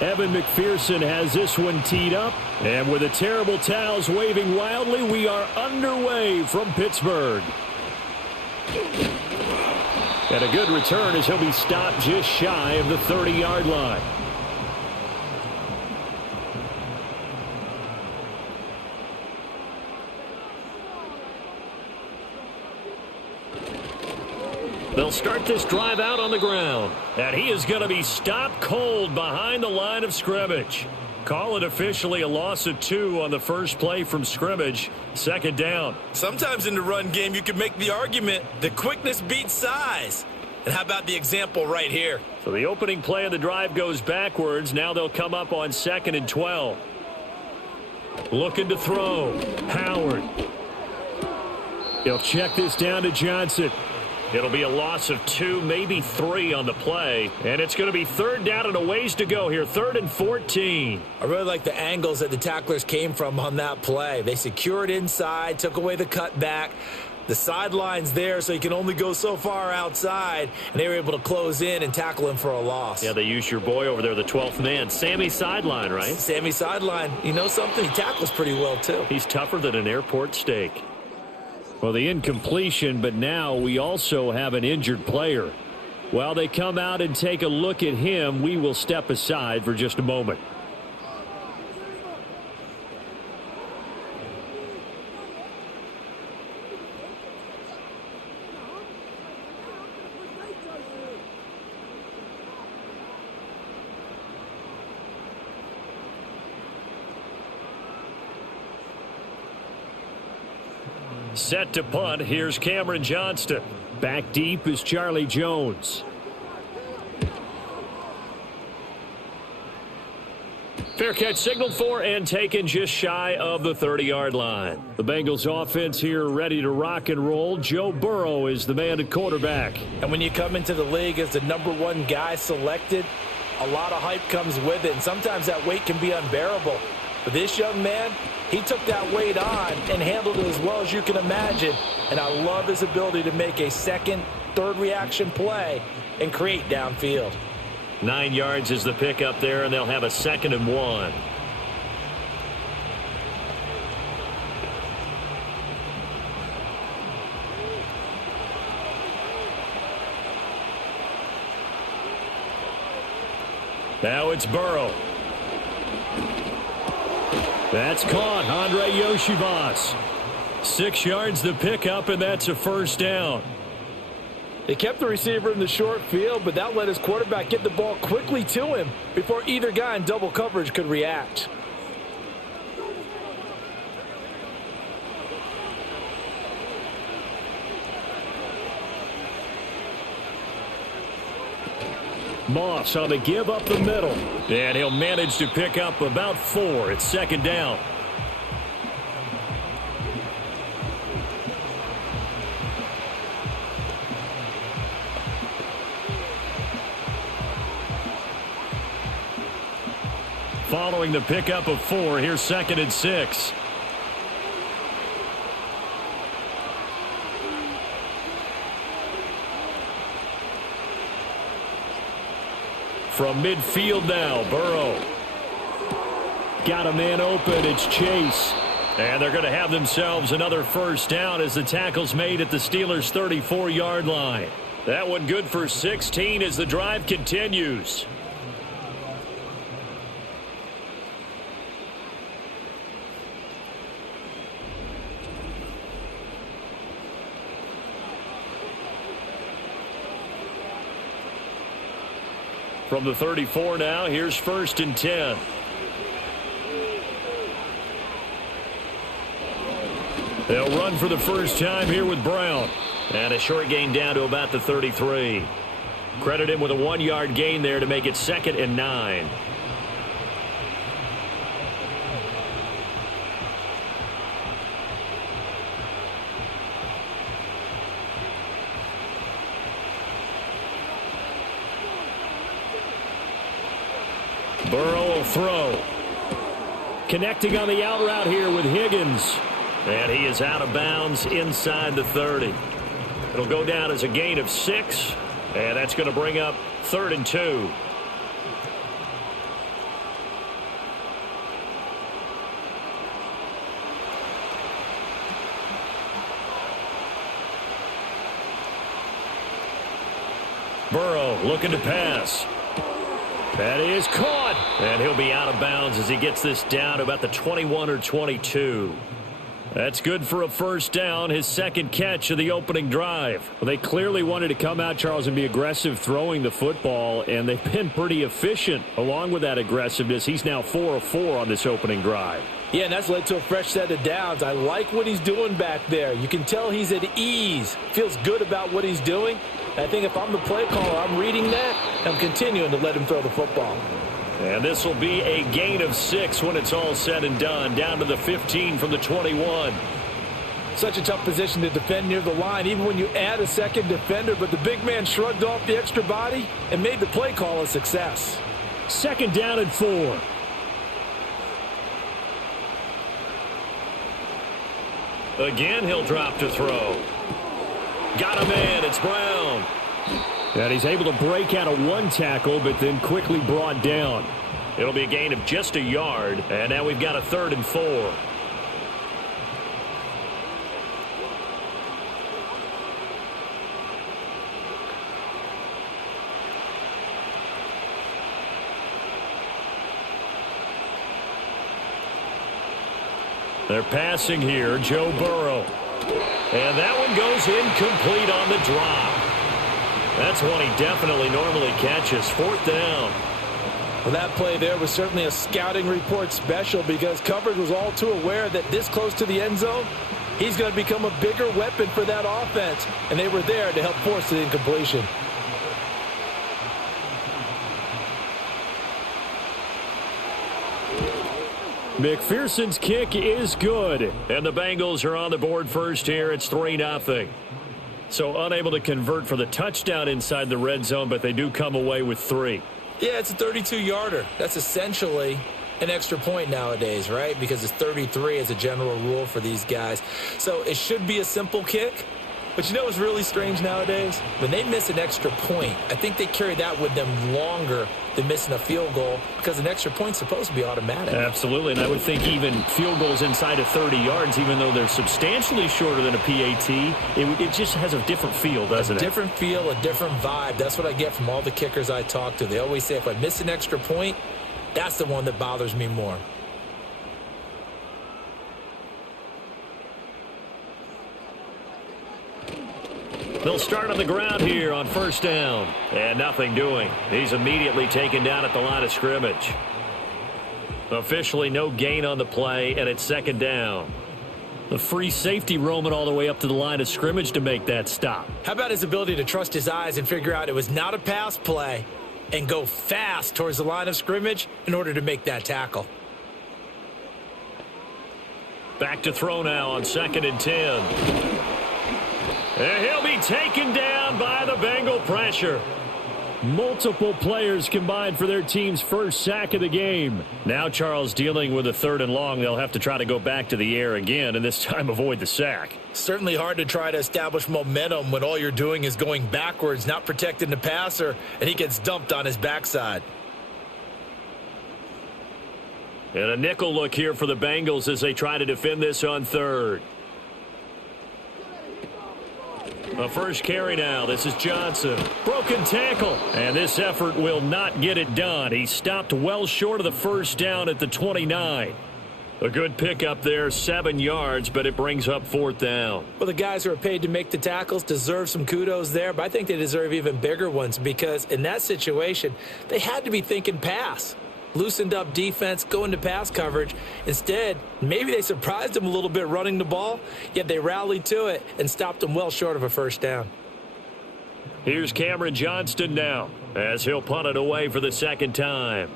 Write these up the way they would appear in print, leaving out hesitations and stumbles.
Evan McPherson has this one teed up. And with the terrible towels waving wildly, we are underway from Pittsburgh. And a good return as he'll be stopped just shy of the 30-yard line. They'll start this drive out on the ground. And he is going to be stopped cold behind the line of scrimmage. Call it officially a loss of 2 on the first play from scrimmage. Second down. Sometimes in the run game you can make the argument that quickness beats size. And how about the example right here? So the opening play of the drive goes backwards. Now they'll come up on 2nd and 12. Looking to throw. Howard. He'll check this down to Johnson. It'll be a loss of 2, maybe 3 on the play. And it's going to be 3rd down and a ways to go here. 3rd and 14. I really like the angles that the tacklers came from on that play. They secured inside, took away the cutback. The sideline's there, so you can only go so far outside. And they were able to close in and tackle him for a loss. Yeah, they used your boy over there, the 12th man. Sammy Sideline, right? Sammy Sideline. You know something? He tackles pretty well, too. He's tougher than an airport steak. Well, the incompletion, but now we also have an injured player. While they come out and take a look at him, we will step aside for just a moment. Set to punt. Here's Cameron Johnston. Back deep is Charlie Jones. Fair catch signaled for and taken just shy of the 30-yard line. The Bengals offense here ready to rock and roll. Joe Burrow is the man at quarterback. And when you come into the league as the #1 guy selected, a lot of hype comes with it. And sometimes that weight can be unbearable. But this young man, he took that weight on and handled it as well as you can imagine. And I love his ability to make a second, third reaction play and create downfield. 9 yards is the pickup there, and they'll have a 2nd and 1. Now it's Burrow. That's caught. Andre Yoshivas. 6 yards the pickup, and that's a 1st down. They kept the receiver in the short field, but that let his quarterback get the ball quickly to him before either guy in double coverage could react. Moss on the give up the middle. And he'll manage to pick up about 4. It's 2nd down. Following the pickup of 4, here's 2nd and 6. From midfield now, Burrow. Got a man open, it's Chase. And they're going to have themselves another 1st down as the tackle's made at the Steelers' 34-yard line. That one good for 16 as the drive continues. From the 34 now, here's 1st and 10. They'll run for the first time here with Brown. And a short gain down to about the 33. Credit him with a 1-yard gain there to make it 2nd and 9. Burrow will throw. Connecting on the out route here with Higgins. And he is out of bounds inside the 30. It'll go down as a gain of 6. And that's going to bring up 3rd and 2. Burrow looking to pass. That is caught, and he'll be out of bounds as he gets this down to about the 21 or 22. That's good for a first down, his second catch of the opening drive. Well, they clearly wanted to come out, Charles, and be aggressive throwing the football, and they've been pretty efficient along with that aggressiveness. He's now 4 of 4 on this opening drive. Yeah, and that's led to a fresh set of downs. I like what he's doing back there. You can tell he's at ease, feels good about what he's doing. I think if I'm the play caller, I'm reading that, and I'm continuing to let him throw the football. And this will be a gain of 6 when it's all said and done, down to the 15 from the 21. Such a tough position to defend near the line, even when you add a second defender, but the big man shrugged off the extra body and made the play call a success. Second down and 4. Again, he'll drop to throw. Got him in. It's Brown. And he's able to break out of one tackle, but then quickly brought down. It'll be a gain of just a yard, and now we've got a 3rd and 4. They're passing here, Joe Burrow. And that one goes incomplete on the drop. That's one he definitely normally catches. 4th down. Well, that play there was certainly a scouting report special because coverage was all too aware that this close to the end zone, he's going to become a bigger weapon for that offense. And they were there to help force the incompletion. McPherson's kick is good. And the Bengals are on the board first here. It's 3-0. So unable to convert for the touchdown inside the red zone, but they do come away with 3. Yeah, it's a 32-yarder. That's essentially an extra point nowadays, right? Because it's 33 as a general rule for these guys. So it should be a simple kick. But you know what's really strange nowadays? When they miss an extra point, I think they carry that with them longer than missing a field goal because an extra point's supposed to be automatic. Absolutely, and I would think even field goals inside of 30 yards, even though they're substantially shorter than a PAT, it just has a different feel, doesn't it? A different feel, a different vibe. That's what I get from all the kickers I talk to. They always say if I miss an extra point, that's the one that bothers me more. They'll start on the ground here on first down. And nothing doing. He's immediately taken down at the line of scrimmage. Officially no gain on the play, and it's 2nd down. The free safety roaming all the way up to the line of scrimmage to make that stop. How about his ability to trust his eyes and figure out it was not a pass play and go fast towards the line of scrimmage in order to make that tackle. Back to throw now on 2nd and 10. And he'll be taken down by the Bengal pressure. Multiple players combined for their team's first sack of the game. Now Charles dealing with a 3rd and long. They'll have to try to go back to the air again and this time avoid the sack. Certainly hard to try to establish momentum when all you're doing is going backwards, not protecting the passer, and he gets dumped on his backside. And a nickel look here for the Bengals as they try to defend this on 3rd. A first carry now. This is Johnson. Broken tackle. And this effort will not get it done. He stopped well short of the first down at the 29. A good pickup there, 7 yards, but it brings up 4th down. Well, the guys who are paid to make the tackles deserve some kudos there, but I think they deserve even bigger ones because in that situation, they had to be thinking pass. Loosened up defense, going to pass coverage. Instead, maybe they surprised them a little bit running the ball, yet they rallied to it and stopped them well short of a first down. Here's Cameron Johnston now as he'll punt it away for the 2nd time.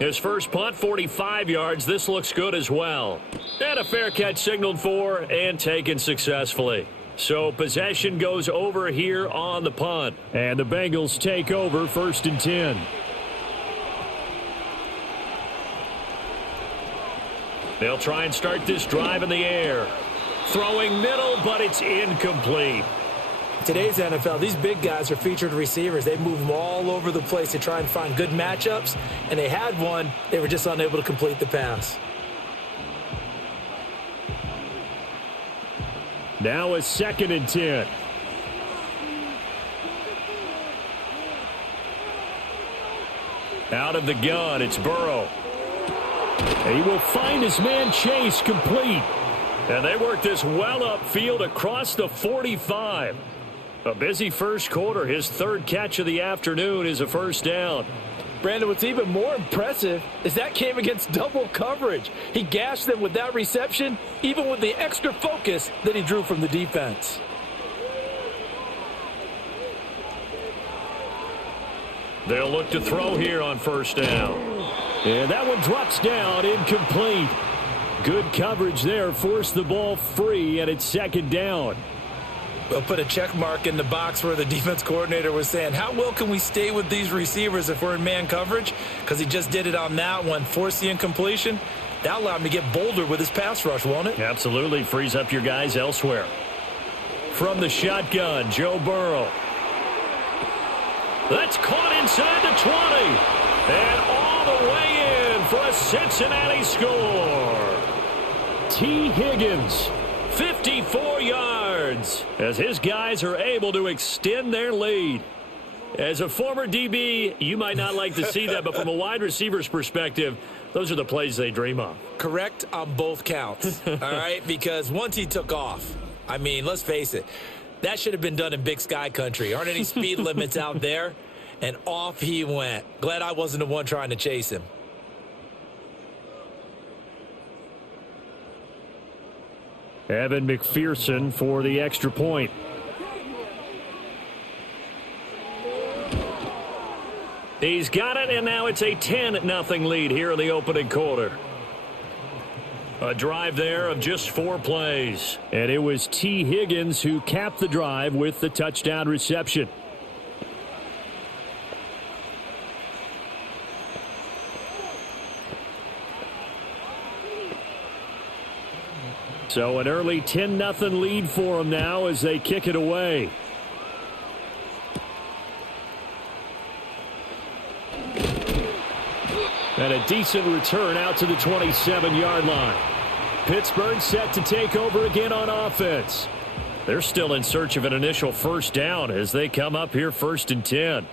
His first punt, 45 yards. This looks good as well. And a fair catch signaled for and taken successfully. So possession goes over here on the punt. And the Bengals take over 1st and 10. They'll try and start this drive in the air. Throwing middle, but it's incomplete. Today's NFL, these big guys are featured receivers. They move them all over the place to try and find good matchups, and they had one. They were just unable to complete the pass. Now a 2nd and 10. Out of the gun, it's Burrow. And he will find his man Chase complete. And they work this well upfield across the 45. A busy first quarter. His third catch of the afternoon is a first down. Brandon, what's even more impressive is that came against double coverage. He gashed them with that reception, even with the extra focus that he drew from the defense. They'll look to throw here on first down. And that one drops down, incomplete. Good coverage there, forced the ball free, and it's second down. We'll put a check mark in the box where the defense coordinator was saying, how well can we stay with these receivers if we're in man coverage? Because he just did it on that one, forced the incompletion. That allowed him to get bolder with his pass rush, won't it? Absolutely, frees up your guys elsewhere. From the shotgun, Joe Burrow. That's caught inside the 20. And all the way in for a Cincinnati score. T. Higgins, 54 yards, as his guys are able to extend their lead. As a former DB, you might not like to see that, but from a wide receiver's perspective, those are the plays they dream of. Correct on both counts, all right? Because once he took off, I mean, let's face it, that should have been done in Big Sky country. Aren't any speed limits out there? And off he went. Glad I wasn't the one trying to chase him. Evan McPherson for the extra point. He's got it, and now it's a 10-0 lead here in the opening quarter. A drive there of just 4 plays. And it was T. Higgins who capped the drive with the touchdown reception. So an early 10-0 lead for them now as they kick it away. And a decent return out to the 27-yard line. Pittsburgh set to take over again on offense. They're still in search of an initial first down as they come up here 1st and 10.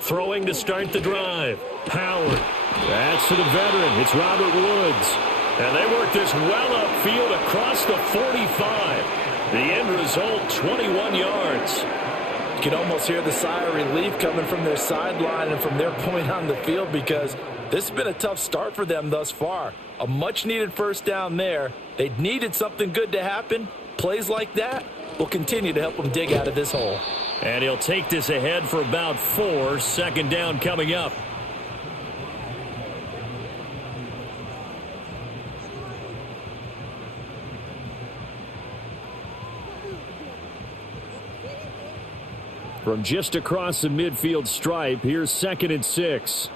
Throwing to start the drive. Howard. That's to the veteran. It's Robert Woods. And they work this well upfield across the 45. The end result, 21 yards. You can almost hear the sigh of relief coming from their sideline and from their point on the field, because this has been a tough start for them thus far. A much-needed first down there. They needed something good to happen. Plays like that will continue to help them dig out of this hole. And he'll take this ahead for about 4. Second down coming up. From just across the midfield stripe, here's 2nd and 6.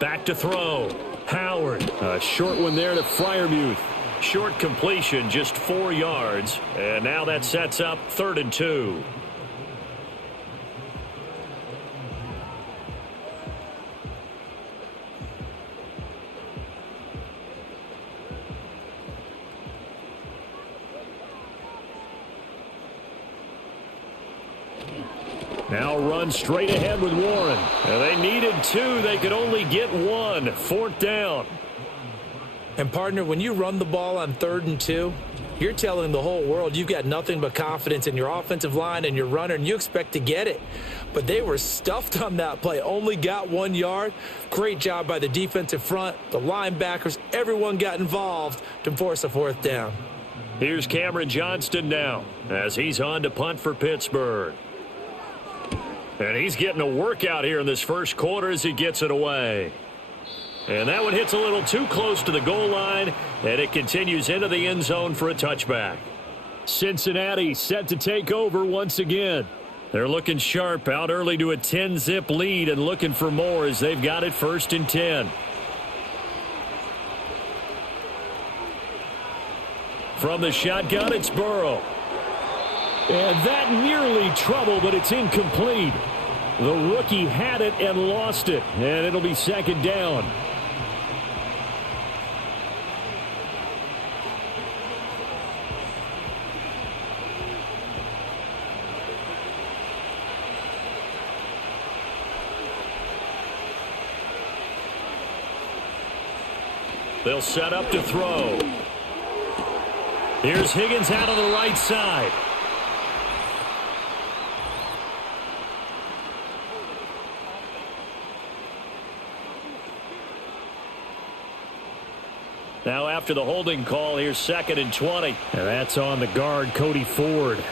Back to throw. Howard. A short one there to Freiermuth. Short completion, just 4 yards. And now that sets up 3rd and 2. Now run straight ahead with Warren. And they needed 2. They could only get 1. 4th down. And, partner, when you run the ball on 3rd and 2, you're telling the whole world you've got nothing but confidence in your offensive line and your runner, and you expect to get it. But they were stuffed on that play. Only got 1 yard. Great job by the defensive front, the linebackers. Everyone got involved to force a 4th down. Here's Cameron Johnston now as he's on to punt for Pittsburgh. And he's getting a workout here in this first quarter as he gets it away. And that one hits a little too close to the goal line, and it continues into the end zone for a touchback. Cincinnati set to take over once again. They're looking sharp, out early to a 10-zip lead and looking for more as they've got it 1st and 10. From the shotgun, it's Burrow. And that nearly trouble, but it's incomplete. The rookie had it and lost it, and it'll be 2nd down. They'll set up to throw. Here's Higgins out on the right side. Now after the holding call, here's 2nd and 20. And that's on the guard, Cody Ford.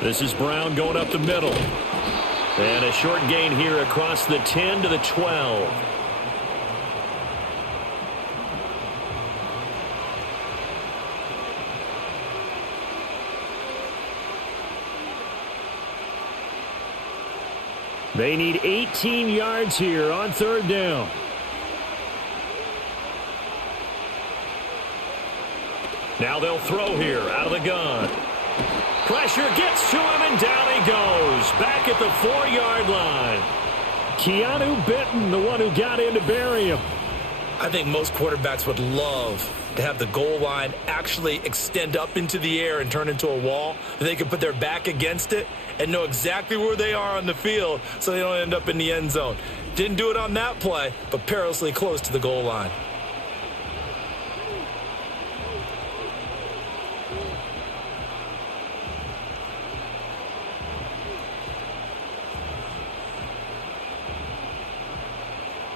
This is Brown going up the middle. And a short gain here across the 10 to the 12. They need 18 yards here on 3rd down. Now they'll throw here out of the gun. Pressure gets to him, and down he goes. Back at the 4-yard line. Keanu Benton, the one who got in to bury him. I think most quarterbacks would love to have the goal line actually extend up into the air and turn into a wall. They can put their back against it and know exactly where they are on the field so they don't end up in the end zone. Didn't do it on that play, but perilously close to the goal line.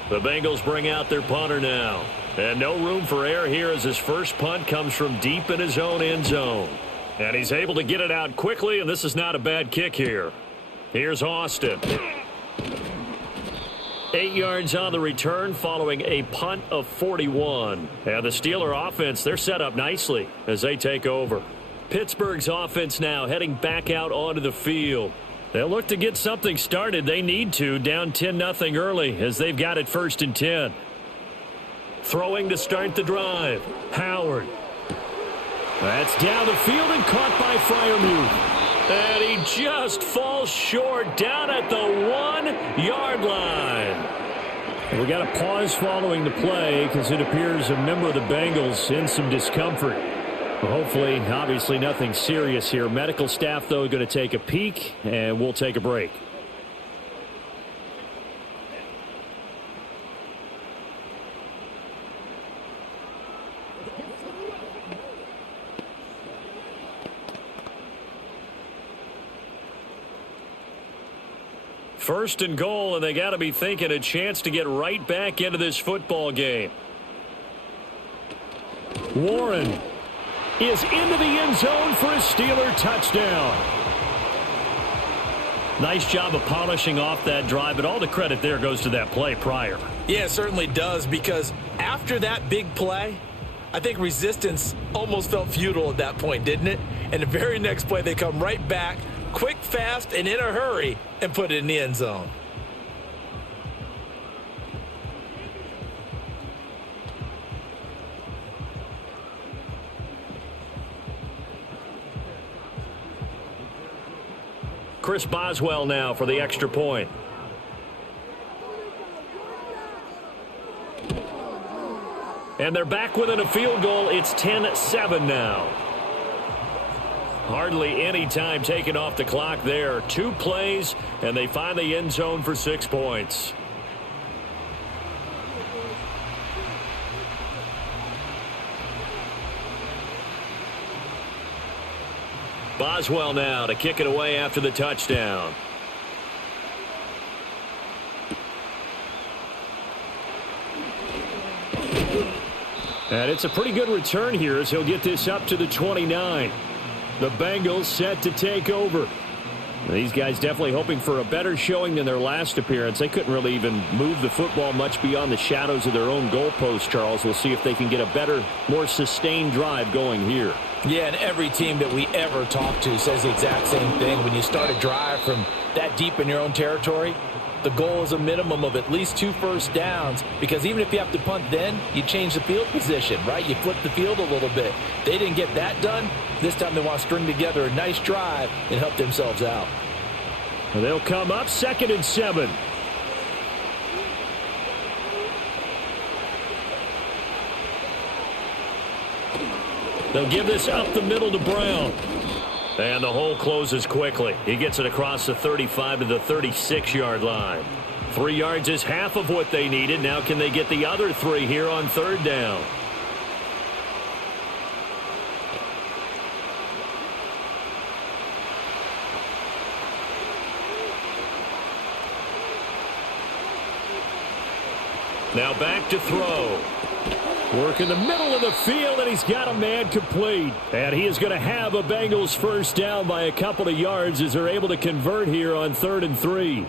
The Bengals bring out their punter now. And no room for error here as his first punt comes from deep in his own end zone. And he's able to get it out quickly, and this is not a bad kick here. Here's Austin. 8 yards on the return following a punt of 41. And the Steeler offense, they're set up nicely as they take over. Pittsburgh's offense now heading back out onto the field. They'll look to get something started. They need to, down 10-0 early as they've got it 1st and 10. Throwing to start the drive. Howard. That's down the field and caught by Freiermuth. And he just falls short down at the 1-yard line. We got a pause following the play because it appears a member of the Bengals in some discomfort. Well, hopefully, obviously nothing serious here. Medical staff, though, going to take a peek, and we'll take a break. First and goal, and they got to be thinking a chance to get right back into this football game. Warren is into the end zone for a Steeler touchdown. Nice job of polishing off that drive, but all the credit there goes to that play prior. Yeah, it certainly does, because after that big play, I think resistance almost felt futile at that point, didn't it? And the very next play, they come right back, quick, fast, and in a hurry, and put it in the end zone. Chris Boswell now for the extra point. And they're back within a field goal. It's 10-7 now. Hardly any time taken off the clock there. 2 plays, and they find the end zone for 6 points. Boswell now to kick it away after the touchdown. And it's a pretty good return here as he'll get this up to the 29. The Bengals set to take over. These guys definitely hoping for a better showing than their last appearance. They couldn't really even move the football much beyond the shadows of their own goalpost, Charles. We'll see if they can get a better, more sustained drive going here. Yeah, and every team that we ever talk to says the exact same thing. When you start a drive from that deep in your own territory, the goal is a minimum of at least 2 first downs, because even if you have to punt then, you change the field position, right? You flip the field a little bit. They didn't get that done. This time they want to string together a nice drive and help themselves out. And they'll come up 2nd and 7. They'll give this up the middle to Brown. And the hole closes quickly. He gets it across the 35 to the 36-yard line. 3 yards is half of what they needed. Now can they get the other 3 here on third down? Now back to throw. Work in the middle of the field, and he's got a man complete. And he is going to have a Bengals first down by a couple of yards as they're able to convert here on 3rd and 3.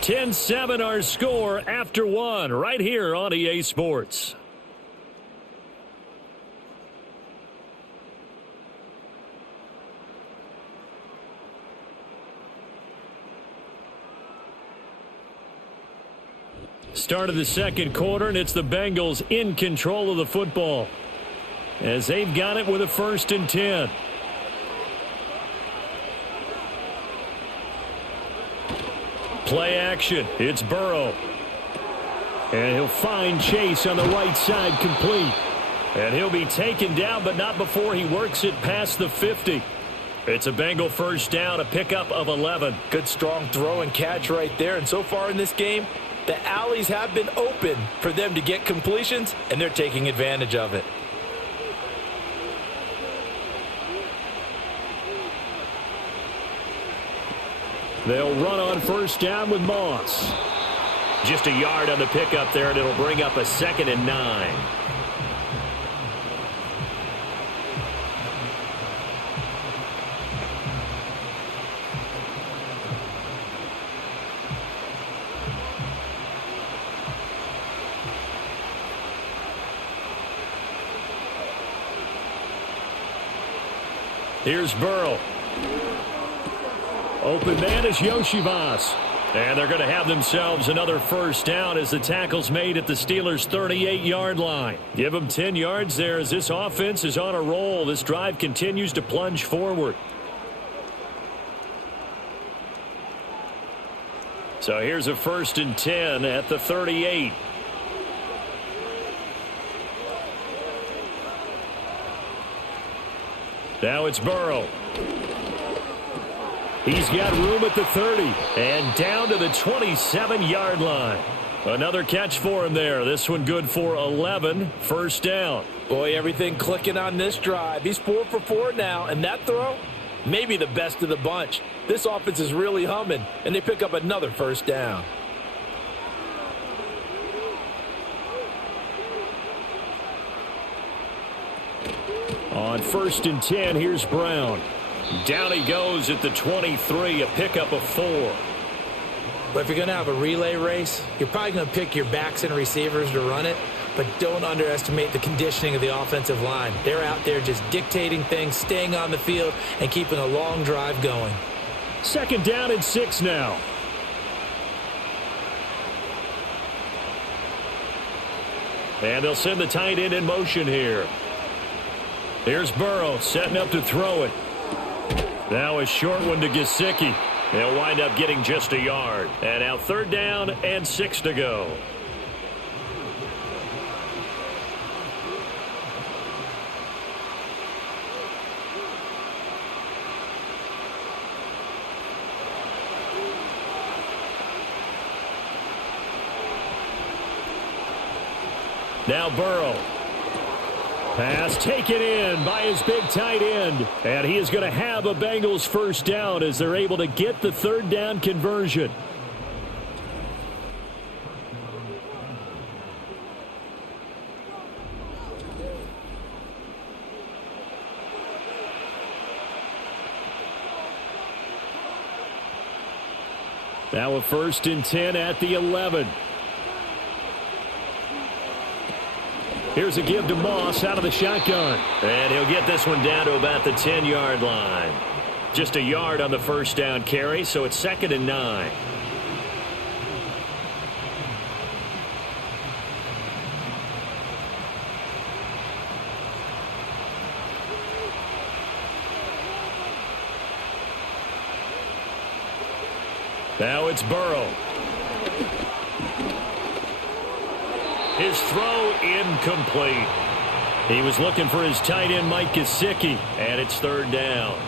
(10-7) our score after 1 right here on EA Sports. Start of the second quarter, and it's the Bengals in control of the football as they've got it with a 1st and 10. Play action. It's Burrow. And he'll find Chase on the right side, complete. And he'll be taken down, but not before he works it past the 50. It's a Bengal first down, a pickup of 11. Good strong throw and catch right there. And so far in this game, the alleys have been open for them to get completions, and they're taking advantage of it. They'll run on first down with Moss. Just a yard on the pickup there, and it'll bring up a 2nd and 9. Here's Burrow. Open man is Yoshivas. And they're going to have themselves another first down as the tackle's made at the Steelers' 38-yard line. Give them 10 yards there as this offense is on a roll. This drive continues to plunge forward. So here's a 1st and 10 at the 38. Now it's Burrow. He's got room at the 30 and down to the 27-yard line. Another catch for him there. This one good for 11. First down. Boy, everything clicking on this drive. He's 4 for 4 now, and that throw, maybe the best of the bunch. This offense is really humming, and they pick up another first down. On 1st and 10, here's Brown. Down he goes at the 23, a pickup of 4. But if you're going to have a relay race, you're probably going to pick your backs and receivers to run it, but don't underestimate the conditioning of the offensive line. They're out there just dictating things, staying on the field, and keeping a long drive going. 2nd down and 6 now. And they'll send the tight end in motion here. Here's Burrow setting up to throw it. Now a short one to Gesicki. They'll wind up getting just a yard. And now 3rd down and 6 to go. Now Burrow. Pass taken in by his big tight end. And he is going to have a Bengals first down as they're able to get the 3rd down conversion. Now a 1st and 10 at the 11. Here's a give to Moss out of the shotgun. And he'll get this one down to about the 10-yard line. Just a yard on the first down carry, so it's 2nd and 9. Now it's Burrow. His throw incomplete. He was looking for his tight end, Mike Gesicki, and it's third down.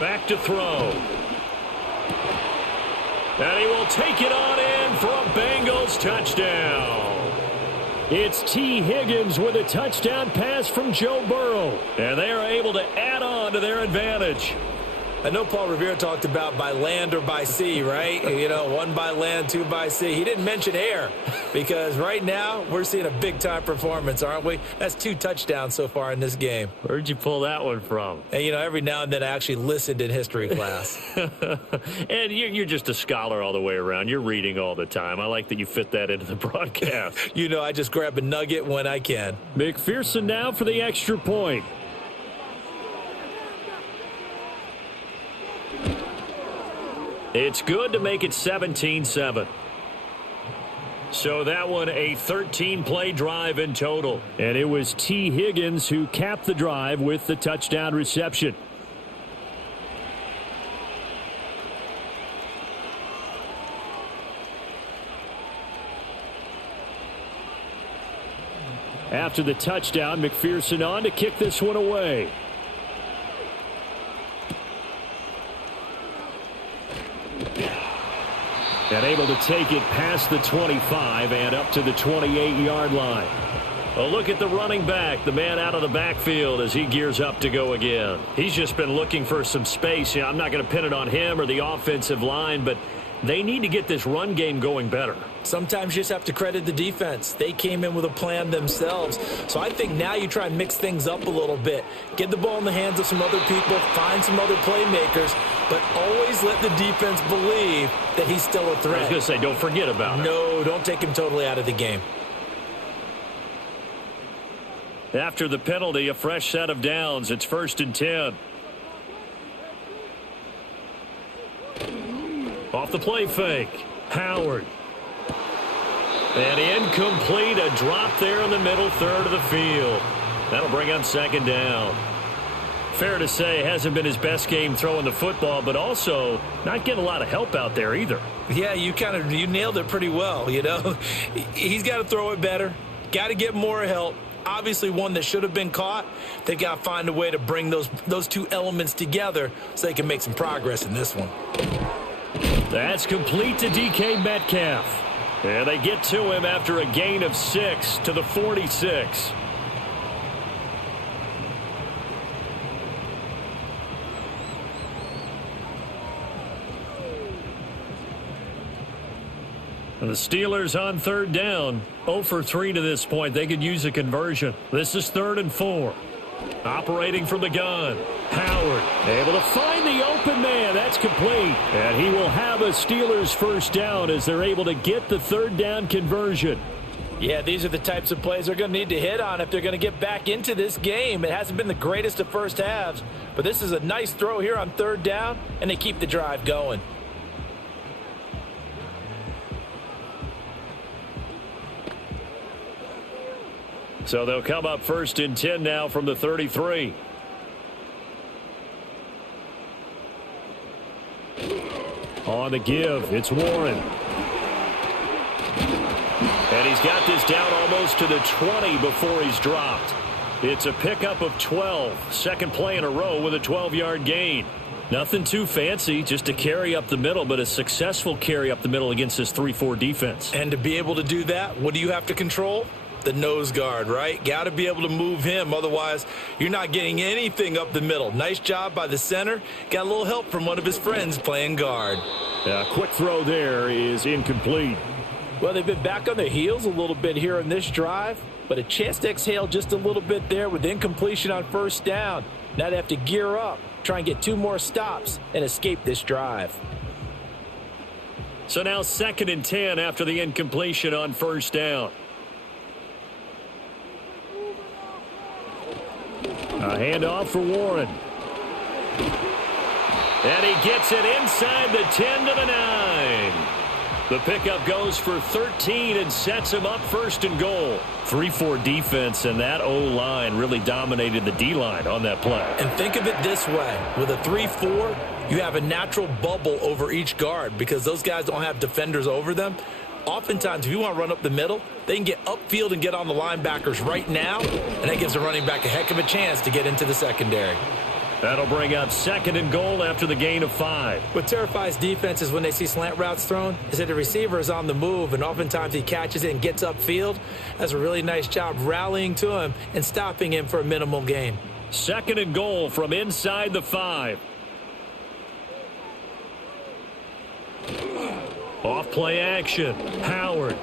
Back to throw. And he will take it on in for a Bengals touchdown. It's T. Higgins with a touchdown pass from Joe Burrow. And they are able to add on to their advantage. I know Paul Revere talked about by land or by sea, right? You know, one by land, two by sea. He didn't mention air because right now we're seeing a big-time performance, aren't we? That's 2 touchdowns so far in this game. Where'd you pull that one from? And, you know, every now and then I actually listened in history class. And you're just a scholar all the way around. You're reading all the time. I like that you fit that into the broadcast. You know, I just grab a nugget when I can. McPherson now for the extra point. It's good to make it 17-7. So that one a 13-play drive in total. And it was T. Higgins who capped the drive with the touchdown reception. After the touchdown, McPherson on to kick this one away. And able to take it past the 25 and up to the 28-yard line. A look at the running back, the man out of the backfield as he gears up to go again. He's just been looking for some space. You know, I'm not going to pin it on him or the offensive line, but they need to get this run game going better. Sometimes you just have to credit the defense. They came in with a plan themselves. So I think now you try and mix things up a little bit. Get the ball in the hands of some other people, find some other playmakers, but always let the defense believe that he's still a threat. I was going to say, don't forget about it. No, don't take him totally out of the game. After the penalty, a fresh set of downs. It's 1st and 10. Off the play fake. Howard. And incomplete. A drop there in the middle third of the field. That'll bring up 2nd down. Fair to say, hasn't been his best game throwing the football, but also not getting a lot of help out there either. Yeah, you nailed it pretty well, you know. He's got to throw it better. Got to get more help. Obviously one that should have been caught. They've got to find a way to bring those two elements together so they can make some progress in this one. That's complete to DK Metcalf. And they get to him after a gain of 6 to the 46. And the Steelers on 3rd down. 0 for 3 to this point. They could use a conversion. This is 3rd and 4. Operating from the gun. Howard able to find the open man. That's complete. And he will have a Steelers first down as they're able to get the 3rd down conversion. Yeah, these are the types of plays they're going to need to hit on if they're going to get back into this game. It hasn't been the greatest of first halves, but this is a nice throw here on 3rd down, and they keep the drive going. So they'll come up 1st and 10 now from the 33. On the give, it's Warren. And he's got this down almost to the 20 before he's dropped. It's a pickup of 12. 2nd play in a row with a 12-yard gain. Nothing too fancy, just a carry up the middle, but a successful carry up the middle against this 3-4 defense. And to be able to do that, what do you have to control? The nose guard, right? Got to be able to move him. Otherwise, you're not getting anything up the middle. Nice job by the center. Got a little help from one of his friends playing guard. Quick throw there is incomplete. Well, they've been back on their heels a little bit here in this drive, but a chance to exhale just a little bit there with incompletion on 1st down. Now they have to gear up, try and get 2 more stops, and escape this drive. So now 2nd and 10 after the incompletion on 1st down. A handoff for Warren. And he gets it inside the 10 to the 9. The pickup goes for 13 and sets him up first and goal. 3-4 defense, and that O-line really dominated the D-line on that play. And think of it this way. With a 3-4, you have a natural bubble over each guard because those guys don't have defenders over them. Oftentimes, if you want to run up the middle, they can get upfield and get on the linebackers right now, and that gives the running back a heck of a chance to get into the secondary. That'll bring up second and goal after the gain of 5. What terrifies defenses when they see slant routes thrown is that the receiver is on the move, and oftentimes he catches it and gets upfield. That's a really nice job rallying to him and stopping him for a minimal gain. Second and goal from inside the 5. Off play action. Howard.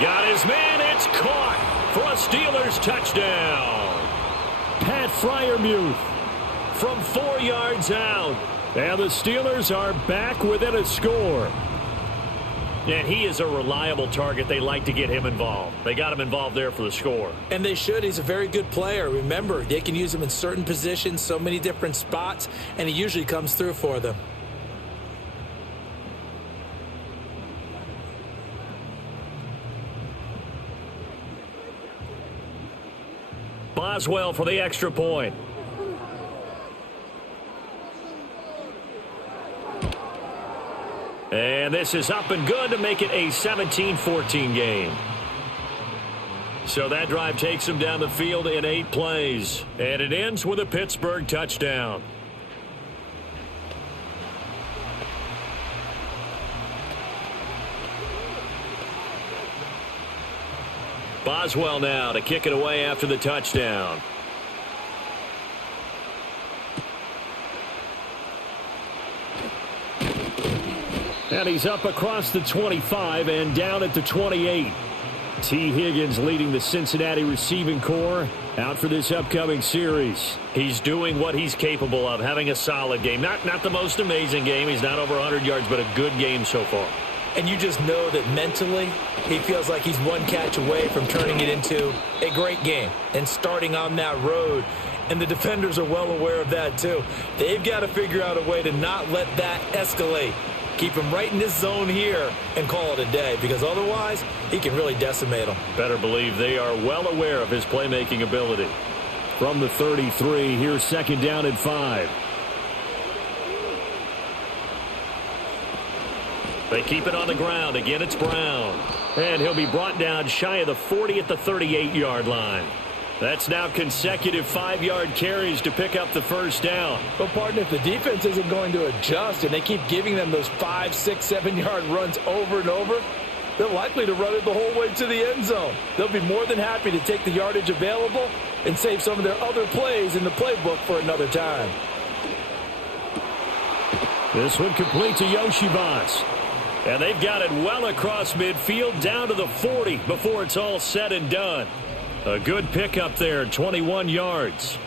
Got his man. It's caught for a Steelers touchdown. Pat Freiermuth from 4 yards out. And the Steelers are back within a score. And he is a reliable target. They like to get him involved. They got him involved there for the score. And they should. He's a very good player. Remember, they can use him in certain positions, so many different spots, and he usually comes through for them. Boswell for the extra point. And this is up and good to make it a 17-14 game. So that drive takes them down the field in 8 plays. And it ends with a Pittsburgh touchdown. Boswell now to kick it away after the touchdown. And he's up across the 25 and down at the 28. T. Higgins leading the Cincinnati receiving corps out for this upcoming series. He's doing what he's capable of, having a solid game. Not the most amazing game. He's not over 100 yards, but a good game so far. And you just know that mentally he feels like he's one catch away from turning it into a great game and starting on that road. And the defenders are well aware of that too. They've got to figure out a way to not let that escalate. Keep him right in this zone here and call it a day, because otherwise he can really decimate them. Better believe they are well aware of his playmaking ability. From the 33, here's second down and 5. They keep it on the ground. Again, it's Brown. And he'll be brought down shy of the 40 at the 38-yard line. That's now consecutive 5-yard carries to pick up the first down. But, partner, if the defense isn't going to adjust and they keep giving them those 5, 6, 7-yard runs over and over, they're likely to run it the whole way to the end zone. They'll be more than happy to take the yardage available and save some of their other plays in the playbook for another time. This one complete to Yoshibas. And they've got it well across midfield down to the 40 before it's all said and done. A good pickup there, 21 yards.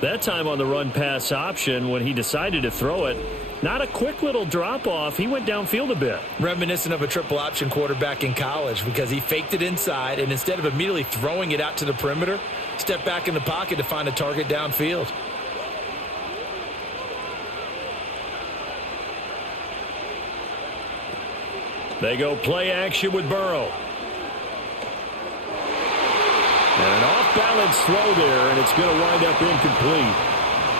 That time on the run-pass option when he decided to throw it, not a quick little drop-off. He went downfield a bit. Reminiscent of a triple-option quarterback in college, because he faked it inside, and instead of immediately throwing it out to the perimeter, stepped back in the pocket to find a target downfield. They go play action with Burrow. And an off-balance throw there, and it's going to wind up incomplete.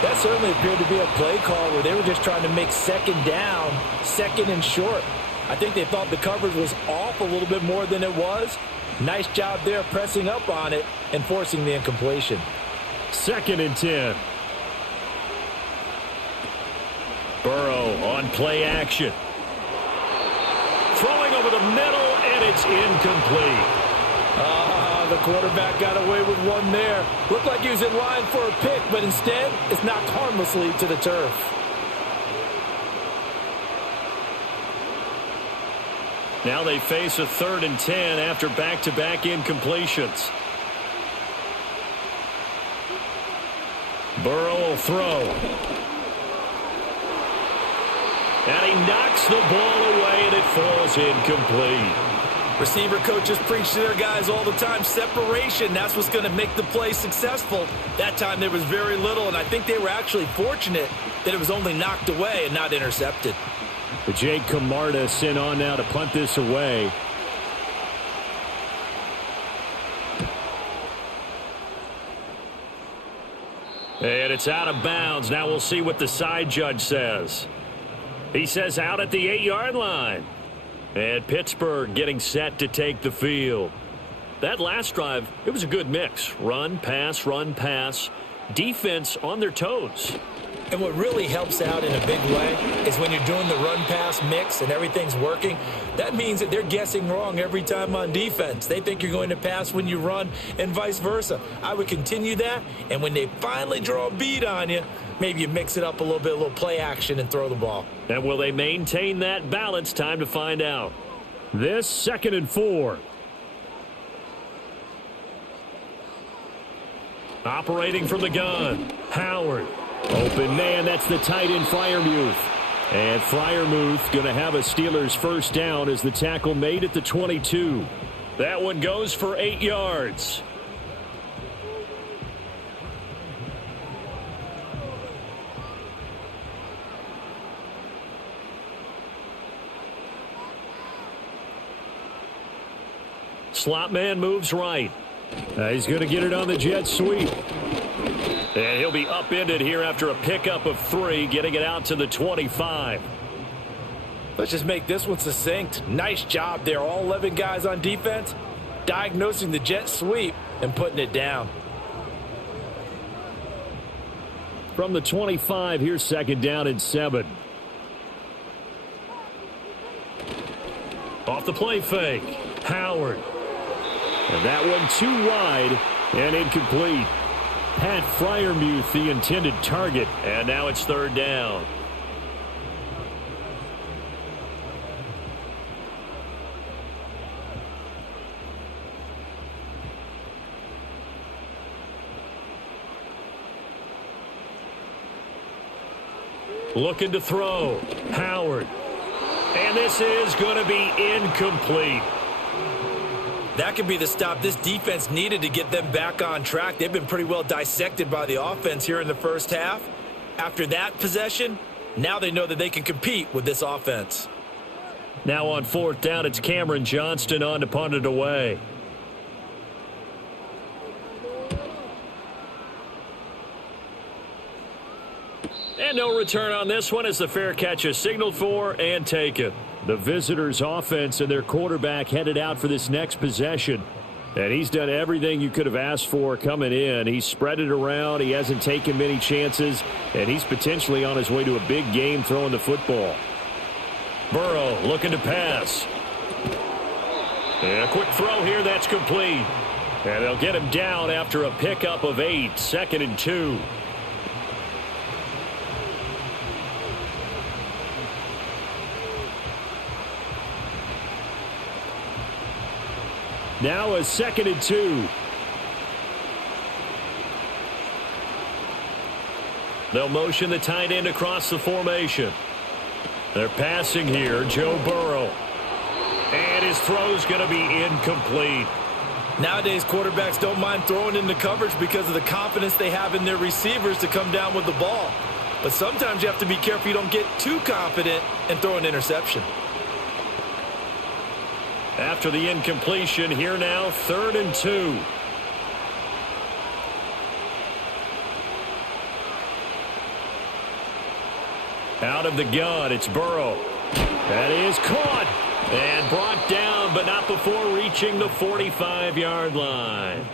That certainly appeared to be a play call where they were just trying to make second down, second and short. I think they thought the coverage was off a little bit more than it was. Nice job there pressing up on it and forcing the incompletion. Second and 10. Burrow on play action. Throwing over the middle, and it's incomplete. The quarterback got away with one there. Looked like he was in line for a pick, but instead, it's knocked harmlessly to the turf. Now they face a 3rd and 10 after back-to-back incompletions. Burrow will throw. And he knocks the ball away, and it falls incomplete. Receiver coaches preach to their guys all the time. Separation, that's what's going to make the play successful. That time there was very little, and I think they were actually fortunate that it was only knocked away and not intercepted. Jake Camarda sent on now to punt this away. And it's out of bounds. Now we'll see what the side judge says. He says out at the 8-yard line. And Pittsburgh getting set to take the field. That last drive, it was a good mix. Run, pass, defense on their toes. And what really helps out in a big way is when you're doing the run-pass mix and everything's working, that means that they're guessing wrong every time on defense. They think you're going to pass when you run and vice versa. I would continue that, and when they finally draw a bead on you, maybe you mix it up a little play action and throw the ball. And will they maintain that balance? Time to find out. This 2nd and 4. Operating from the gun, Howard. Open man, that's the tight end Freiermuth. And Freiermuth going to have a Steelers first down as the tackle made at the 22. That one goes for 8 yards. Slot man moves right. He's going to get it on the jet sweep. And he'll be upended here after a pickup of 3, getting it out to the 25. Let's just make this one succinct. Nice job there. All 11 guys on defense diagnosing the jet sweep and putting it down. From the 25, here's 2nd down and 7. Off the play fake, Howard. And that one too wide and incomplete. Pat Freiermuth, the intended target, and now it's 3rd down. Looking to throw, Howard. And this is going to be incomplete. That could be the stop this defense needed to get them back on track. They've been pretty well dissected by the offense here in the first half. After that possession, now they know that they can compete with this offense. Now on 4th down, it's Cameron Johnston on to punt it away. And no return on this one as the fair catch is signaled for and taken. The visitors' offense and their quarterback headed out for this next possession. And he's done everything you could have asked for coming in. He's spread it around. He hasn't taken many chances. And he's potentially on his way to a big game throwing the football. Burrow looking to pass. And a quick throw here that's complete. And they'll get him down after a pickup of 8. 2nd and 2. Now a 2nd and 2. They'll motion the tight end across the formation. They're passing here, Joe Burrow. And his throw's going to be incomplete. Nowadays, quarterbacks don't mind throwing into coverage because of the confidence they have in their receivers to come down with the ball. But sometimes you have to be careful you don't get too confident and throw an interception. After the incompletion, here now, 3rd and 2. Out of the gun, it's Burrow. That is caught and brought down, but not before reaching the 45-yard line.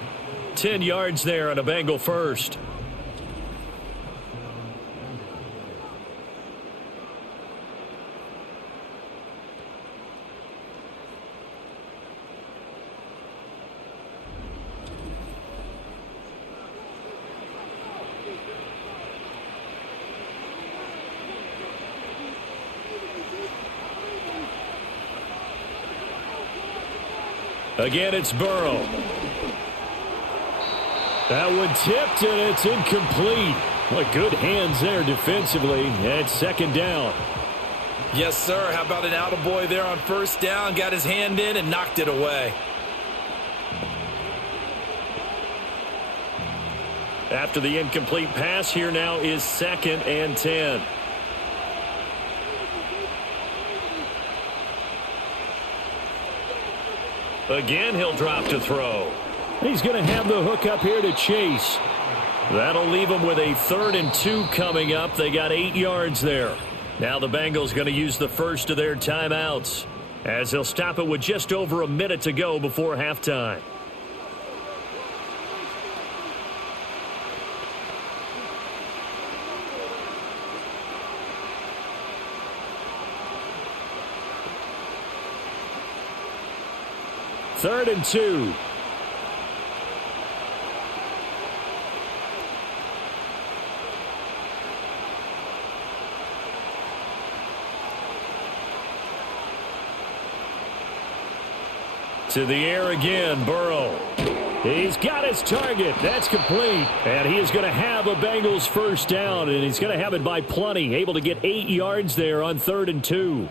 10 yards there on a Bengal first. Again, it's Burrow. That one tipped, and it's incomplete. What good hands there defensively. And 2nd down. Yes, sir. How about an attaboy there on 1st down? Got his hand in and knocked it away. After the incomplete pass, here now is 2nd and 10. Again, he'll drop to throw. He's going to have the hook up here to Chase. That'll leave him with a 3rd and 2 coming up. They got 8 yards there. Now the Bengals going to use the first of their timeouts, as they'll stop it with just over a minute to go before halftime. Third and 2. To the air again, Burrow. He's got his target. That's complete. And he is going to have a Bengals first down, and he's going to have it by plenty. Able to get 8 yards there on 3rd and 2.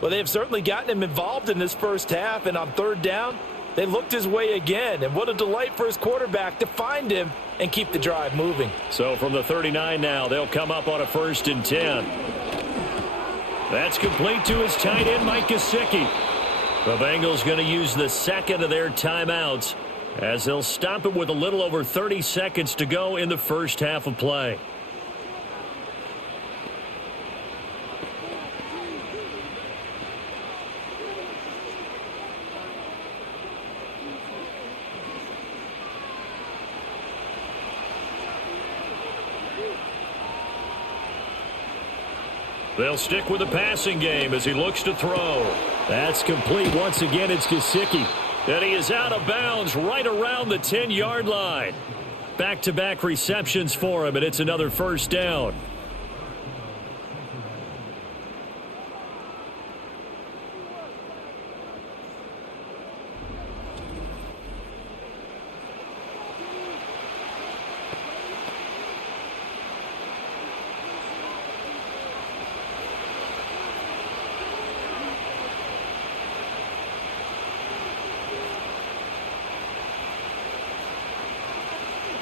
Well, they've certainly gotten him involved in this first half, and on 3rd down, they looked his way again. And what a delight for his quarterback to find him and keep the drive moving. So from the 39 now, they'll come up on a 1st and 10. That's complete to his tight end, Mike Gesicki. The Bengals going to use the second of their timeouts, as they'll stop it with a little over 30 seconds to go in the first half of play. They'll stick with the passing game as he looks to throw. That's complete. Once again, it's Gesicki. And he is out of bounds right around the 10-yard line. Back-to-back receptions for him, and it's another first down.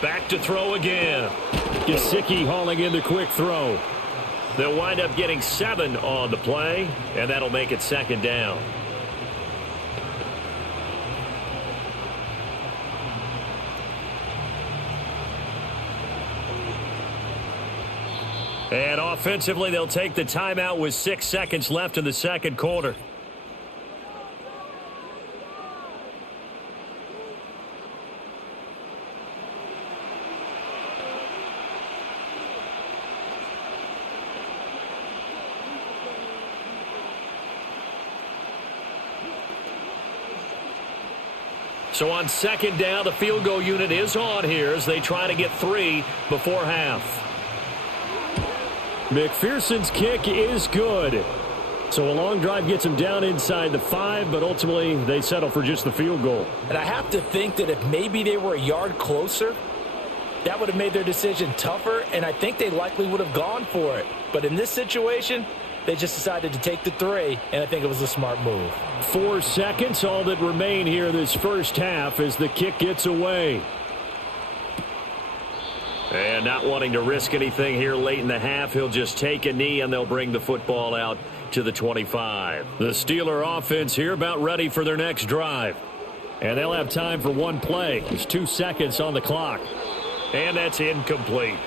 Back to throw again. Gesicki hauling in the quick throw. They'll wind up getting 7 on the play, and that'll make it 2nd down. And offensively, they'll take the timeout with 6 seconds left in the second quarter. So on 2nd down, the field goal unit is on here as they try to get 3 before half. McPherson's kick is good. So a long drive gets them down inside the 5, but ultimately they settle for just the field goal. And I have to think that if maybe they were a yard closer, that would have made their decision tougher, and I think they likely would have gone for it. But in this situation, they just decided to take the 3, and I think it was a smart move. 4 seconds, all that remain here this first half as the kick gets away. And not wanting to risk anything here late in the half, he'll just take a knee, and they'll bring the football out to the 25. The Steeler offense here about ready for their next drive. And they'll have time for one play. There's 2 seconds on the clock. And that's incomplete.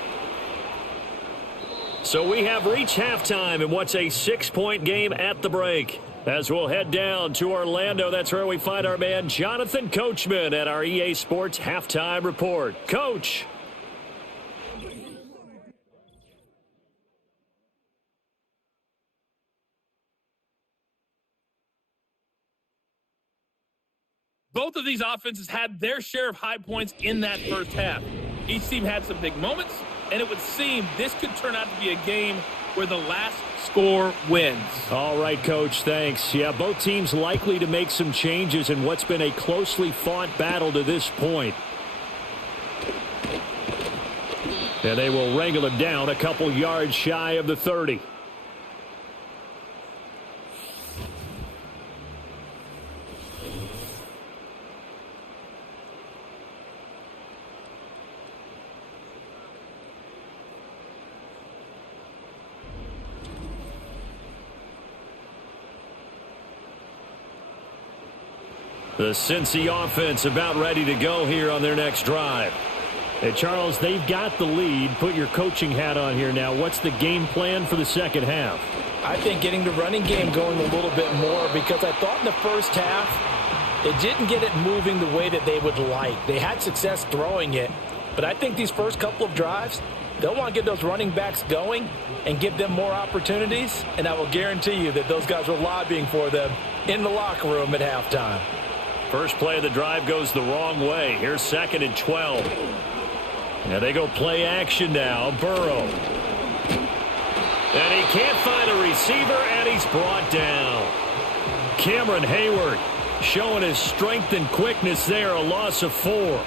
So we have reached halftime in what's a 6-point game at the break. As we'll head down to Orlando, that's where we find our man Jonathan Coachman at our EA Sports Halftime Report. Coach. Both of these offenses had their share of high points in that first half. Each team had some big moments, and it would seem this could turn out to be a game where the last score wins. All right, Coach, thanks. Yeah, both teams likely to make some changes in what's been a closely fought battle to this point. And they will wrangle it down a couple yards shy of the 30. The Cincy offense about ready to go here on their next drive. Hey, Charles, they've got the lead. Put your coaching hat on here now. What's the game plan for the second half? I think getting the running game going a little bit more, because I thought in the first half it didn't get it moving the way that they would like. They had success throwing it, but I think these first couple of drives, they'll want to get those running backs going and give them more opportunities, and I will guarantee you that those guys were lobbying for them in the locker room at halftime. First play of the drive goes the wrong way. Here's 2nd and 12. And they go play action now. Burrow. And he can't find a receiver, and he's brought down. Cameron Hayward showing his strength and quickness there, a loss of 4.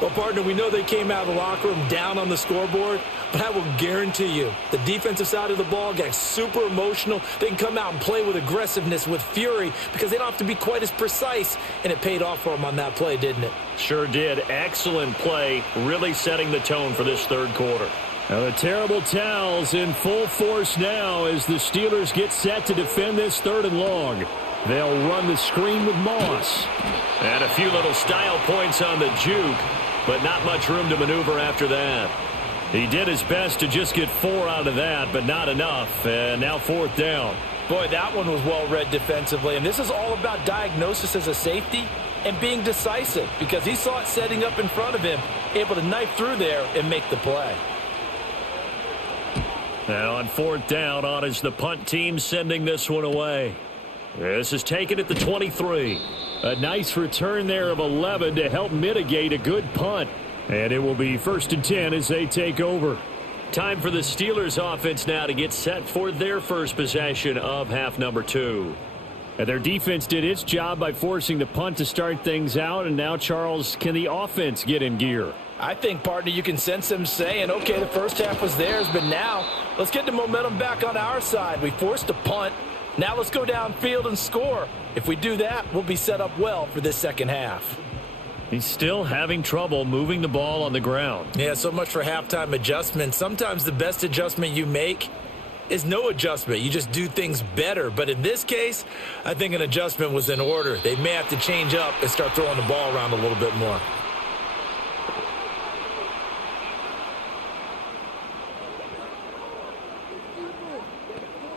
Well, partner, we know they came out of the locker room down on the scoreboard, but I will guarantee you the defensive side of the ball got super emotional. They can come out and play with aggressiveness, with fury, because they don't have to be quite as precise, and it paid off for them on that play, didn't it? Sure did. Excellent play, really setting the tone for this third quarter. Now the terrible towels in full force now as the Steelers get set to defend this 3rd and long. They'll run the screen with Moss. And a few little style points on the juke, but not much room to maneuver after that. He did his best to just get 4 out of that, but not enough. And now 4th down. Boy, that one was well read defensively. And this is all about diagnosis as a safety and being decisive, because he saw it setting up in front of him, able to knife through there and make the play. Now on 4th down, on is the punt team sending this one away. This is taken at the 23. A nice return there of 11 to help mitigate a good punt. And it will be 1st and 10 as they take over. Time for the Steelers offense now to get set for their first possession of half number 2. And their defense did its job by forcing the punt to start things out. And now, Charles, can the offense get in gear? I think, partner, you can sense them saying, okay, the first half was theirs, but now let's get the momentum back on our side. We forced a punt. Now let's go downfield and score. If we do that, we'll be set up well for this second half. He's still having trouble moving the ball on the ground. Yeah, so much for halftime adjustment. Sometimes the best adjustment you make is no adjustment. You just do things better. But in this case, I think an adjustment was in order. They may have to change up and start throwing the ball around a little bit more.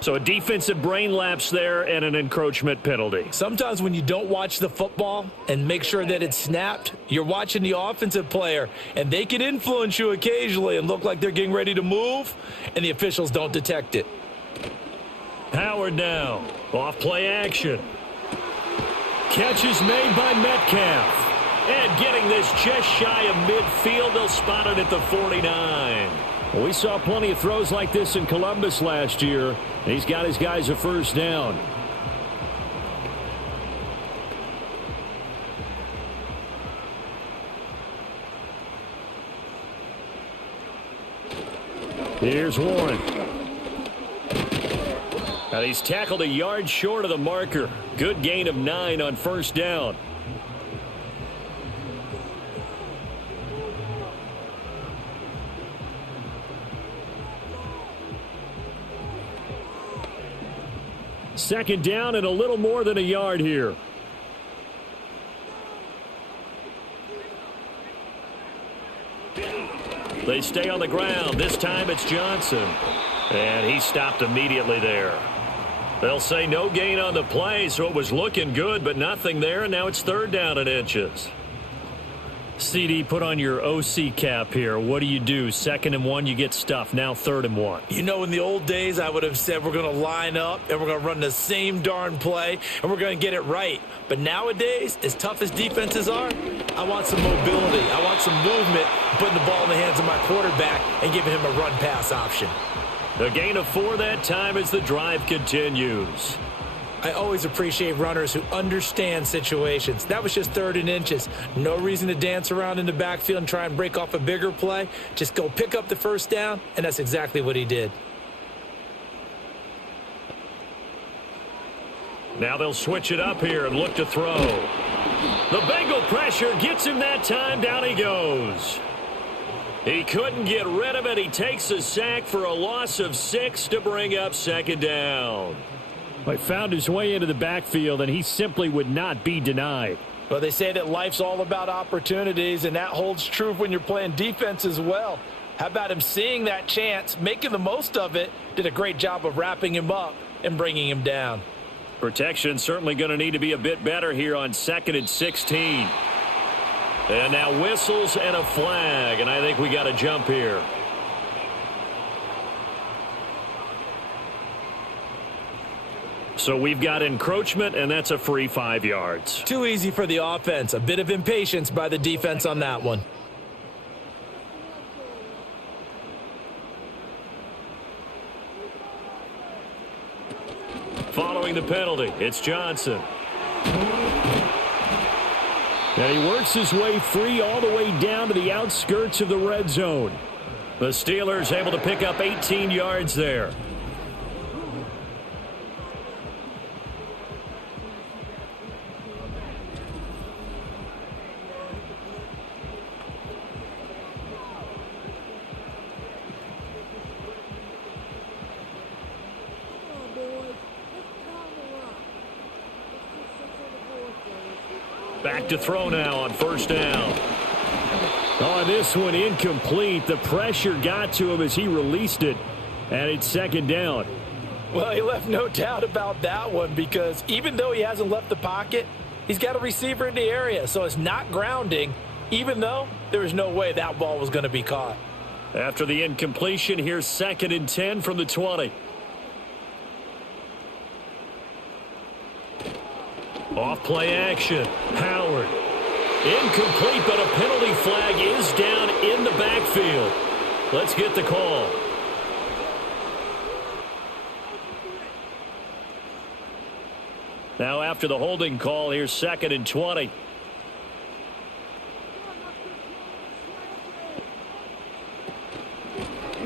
So a defensive brain lapse there and an encroachment penalty. Sometimes when you don't watch the football and make sure that it's snapped, you're watching the offensive player, and they can influence you occasionally and look like they're getting ready to move, and the officials don't detect it. Howard now. Off play action. Catch is made by Metcalf. And getting this just shy of midfield, they'll spot it at the 49. Well, we saw plenty of throws like this in Columbus last year. He's got his guys a first down. Here's Warren. And he's tackled a yard short of the marker. Good gain of 9 on first down. Second down and a little more than a yard here. They stay on the ground. This time it's Johnson. And he stopped immediately there. They'll say no gain on the play, so it was looking good, but nothing there, and now it's third down and inches. CD, put on your OC cap here. What do you do? 2nd and 1, you get stuffed. Now 3rd and 1. You know, in the old days, I would have said we're going to line up and we're going to run the same darn play and we're going to get it right. But nowadays, as tough as defenses are, I want some mobility. I want some movement, putting the ball in the hands of my quarterback and giving him a run-pass option. A gain of 4 that time as the drive continues. I always appreciate runners who understand situations. That was just 3rd and inches. No reason to dance around in the backfield and try and break off a bigger play. Just go pick up the first down, and that's exactly what he did. Now they'll switch it up here and look to throw. The Bengal pressure gets him that time. Down he goes. He couldn't get rid of it. He takes a sack for a loss of 6 to bring up 2nd down. He found his way into the backfield, and he simply would not be denied. Well, they say that life's all about opportunities, and that holds true when you're playing defense as well. How about him seeing that chance, making the most of it, did a great job of wrapping him up and bringing him down. Protection certainly going to need to be a bit better here on 2nd and 16. And now whistles and a flag, and I think we got a jump here. So we've got encroachment, and that's a free 5 yards. Too easy for the offense. A bit of impatience by the defense on that one. Following the penalty, it's Johnson. And he works his way free all the way down to the outskirts of the red zone. The Steelers able to pick up 18 yards there. Back to throw now on 1st down. Oh, this one incomplete. The pressure got to him as he released it, and it's 2nd down. Well, he left no doubt about that one because even though he hasn't left the pocket, he's got a receiver in the area, so it's not grounding, even though there was no way that ball was going to be caught. After the incompletion, here's 2nd and 10 from the 20. Off play action. Howard. Incomplete, but a penalty flag is down in the backfield. Let's get the call. Now after the holding call, here's 2nd and 20.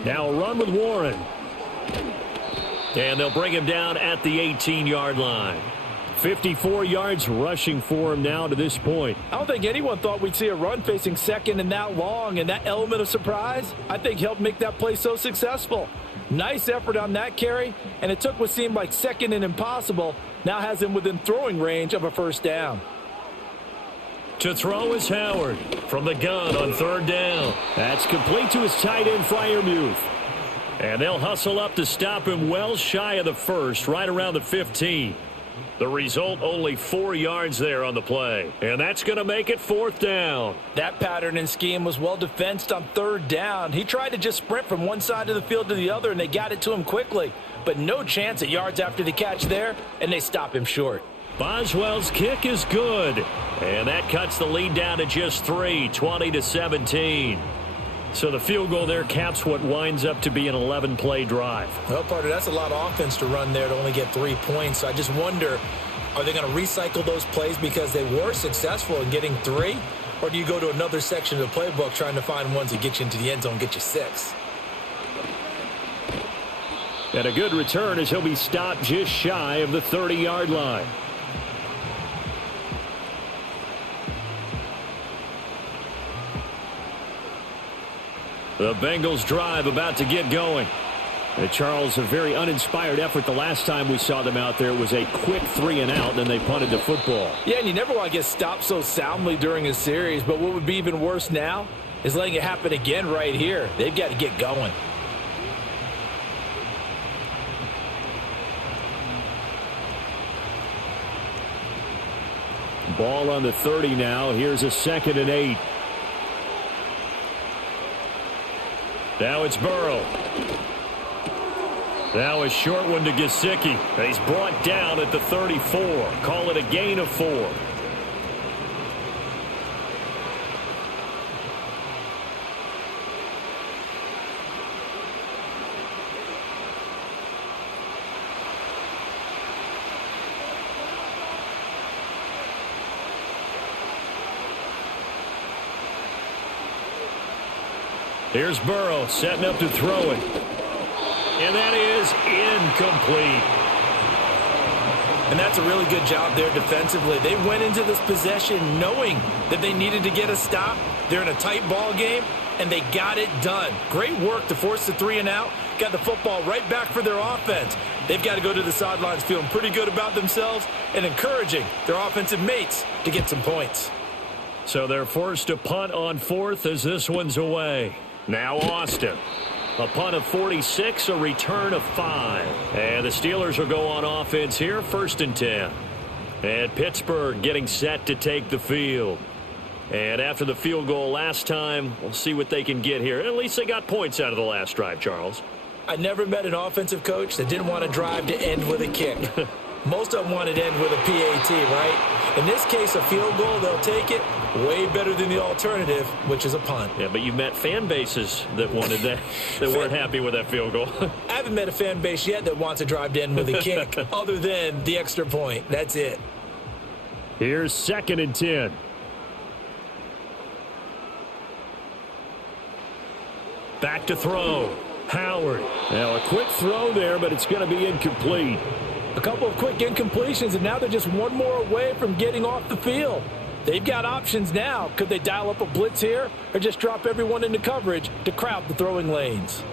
Now a run with Warren. And they'll bring him down at the 18-yard line. 54 yards rushing for him now to this point. I don't think anyone thought we'd see a run facing 2nd and that long, and that element of surprise, I think, helped make that play so successful. Nice effort on that carry, and it took what seemed like 2nd and impossible, now has him within throwing range of a 1st down. To throw is Howard from the gun on 3rd down. That's complete to his tight end, Freiermuth. And they'll hustle up to stop him well shy of the 1st, right around the 15. The result, only 4 yards there on the play. And that's going to make it 4th down. That pattern and scheme was well defensed on 3rd down. He tried to just sprint from one side of the field to the other, and they got it to him quickly. But no chance at yards after the catch there, and they stop him short. Boswell's kick is good. And that cuts the lead down to just 3, 20-17. So the field goal there caps what winds up to be an 11-play drive. Well, partner, that's a lot of offense to run there to only get 3 points. So I just wonder, are they going to recycle those plays because they were successful in getting 3? Or do you go to another section of the playbook trying to find ones that get you into the end zone, get you 6? And a good return as he'll be stopped just shy of the 30-yard line. The Bengals drive about to get going. And Charles, a very uninspired effort the last time we saw them out there. It was a quick 3 and out, then they punted the football. Yeah, and you never want to get stopped so soundly during a series, but what would be even worse now is letting it happen again right here. They've got to get going. Ball on the 30 now. Here's a 2nd and 8. Now it's Burrow. Now a short one to Gesicki. He's brought down at the 34. Call it a gain of 4. Here's Burrow setting up to throw it. And that is incomplete. And that's a really good job there defensively. They went into this possession knowing that they needed to get a stop, They're in a tight ball game, and they got it done. Great work to force the 3 and out. Got the football right back for their offense. They've got to go to the sidelines feeling pretty good about themselves and encouraging their offensive mates to get some points. So they're forced to punt on 4th as this one's away. Now Austin. A punt of 46, a return of 5. And the Steelers will go on offense here, 1st and 10. And Pittsburgh getting set to take the field. And after the field goal last time, we'll see what they can get here. At least they got points out of the last drive, Charles. I never met an offensive coach that didn't want to drive to end with a kick. Most of them wanted to end with a PAT, right? In this case, a field goal, they'll take it. Way better than the alternative, which is a punt. Yeah, but you've met fan bases that wanted that, that weren't happy with that field goal. I haven't met a fan base yet that wants to drive to end with a kick, other than the extra point. That's it. Here's 2nd and 10. Back to throw. Howard. Now a quick throw there, but it's going to be incomplete. A couple of quick incompletions, and now they're just one more away from getting off the field. They've got options now. Could they dial up a blitz here or just drop everyone into coverage to crowd the throwing lanes?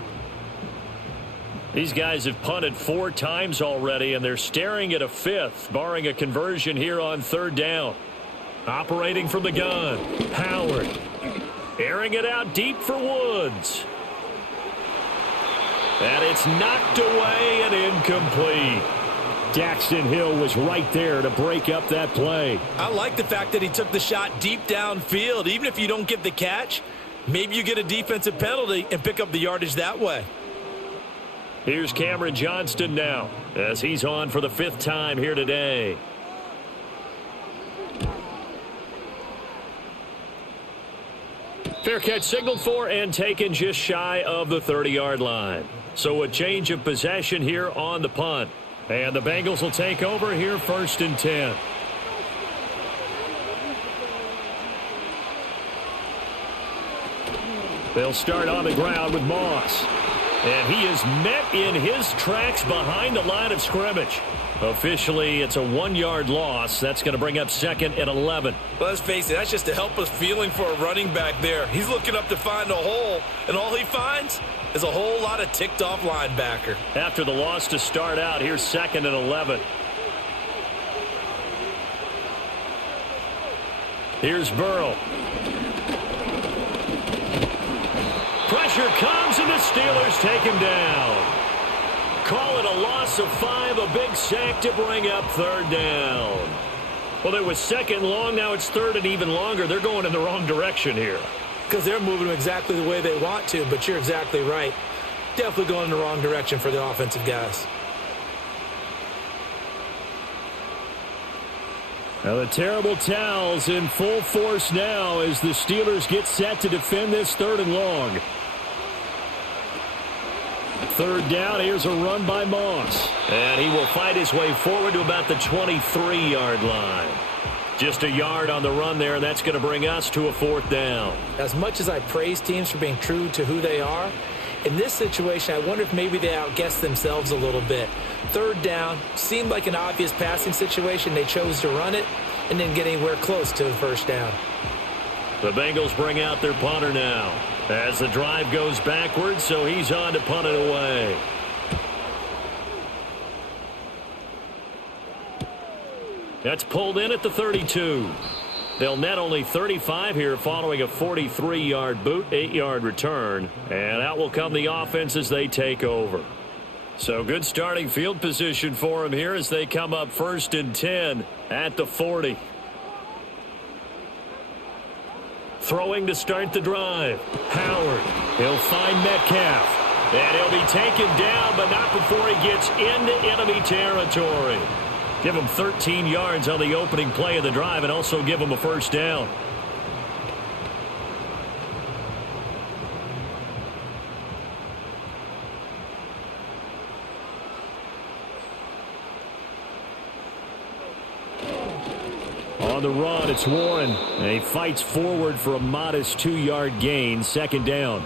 These guys have punted 4 times already, and they're staring at a 5th, barring a conversion here on 3rd down. Operating from the gun, Howard. Airing it out deep for Woods. And it's knocked away and incomplete. Daxton Hill was right there to break up that play. I like the fact that he took the shot deep downfield. Even if you don't get the catch, maybe you get a defensive penalty and pick up the yardage that way. Here's Cameron Johnston now as he's on for the 5th time here today. Fair catch signaled for and taken just shy of the 30-yard line. So a change of possession here on the punt. And the Bengals will take over here 1st and 10. They'll start on the ground with Moss. And he is met in his tracks behind the line of scrimmage. Officially, it's a 1-yard loss. That's going to bring up 2nd and 11. Well, let's face it, that's just a helpless feeling for a running back there. He's looking up to find a hole, and all he finds is a whole lot of ticked-off linebacker. After the loss to start out, here's 2nd and 11. Here's Burrow. Pressure comes, and the Steelers take him down. Call it a loss of 5, a big sack to bring up 3rd down. Well, it was 2nd long, now it's 3rd and even longer. They're going in the wrong direction here. Because they're moving exactly the way they want to, but you're exactly right. Definitely going in the wrong direction for the offensive guys. Now the terrible towels in full force now as the Steelers get set to defend this 3rd and long. 3rd down, here's a run by Moss. And he will fight his way forward to about the 23-yard line. Just a yard on the run there, and that's going to bring us to a 4th down. As much as I praise teams for being true to who they are, in this situation, I wonder if maybe they outguessed themselves a little bit. 3rd down, seemed like an obvious passing situation. They chose to run it and didn't get anywhere close to the 1st down. The Bengals bring out their punter now as the drive goes backwards, so he's on to punt it away. That's pulled in at the 32. They'll net only 35 here following a 43-yard boot, 8-yard return. And out will come the offense as they take over. So good starting field position for them here as they come up 1st and 10 at the 40. Throwing to start the drive. Howard. He'll find Metcalf. And he'll be taken down, but not before he gets into enemy territory. Give him 13 yards on the opening play of the drive and also give him a 1st down. On the run, it's Warren. And he fights forward for a modest 2-yard gain, 2nd down.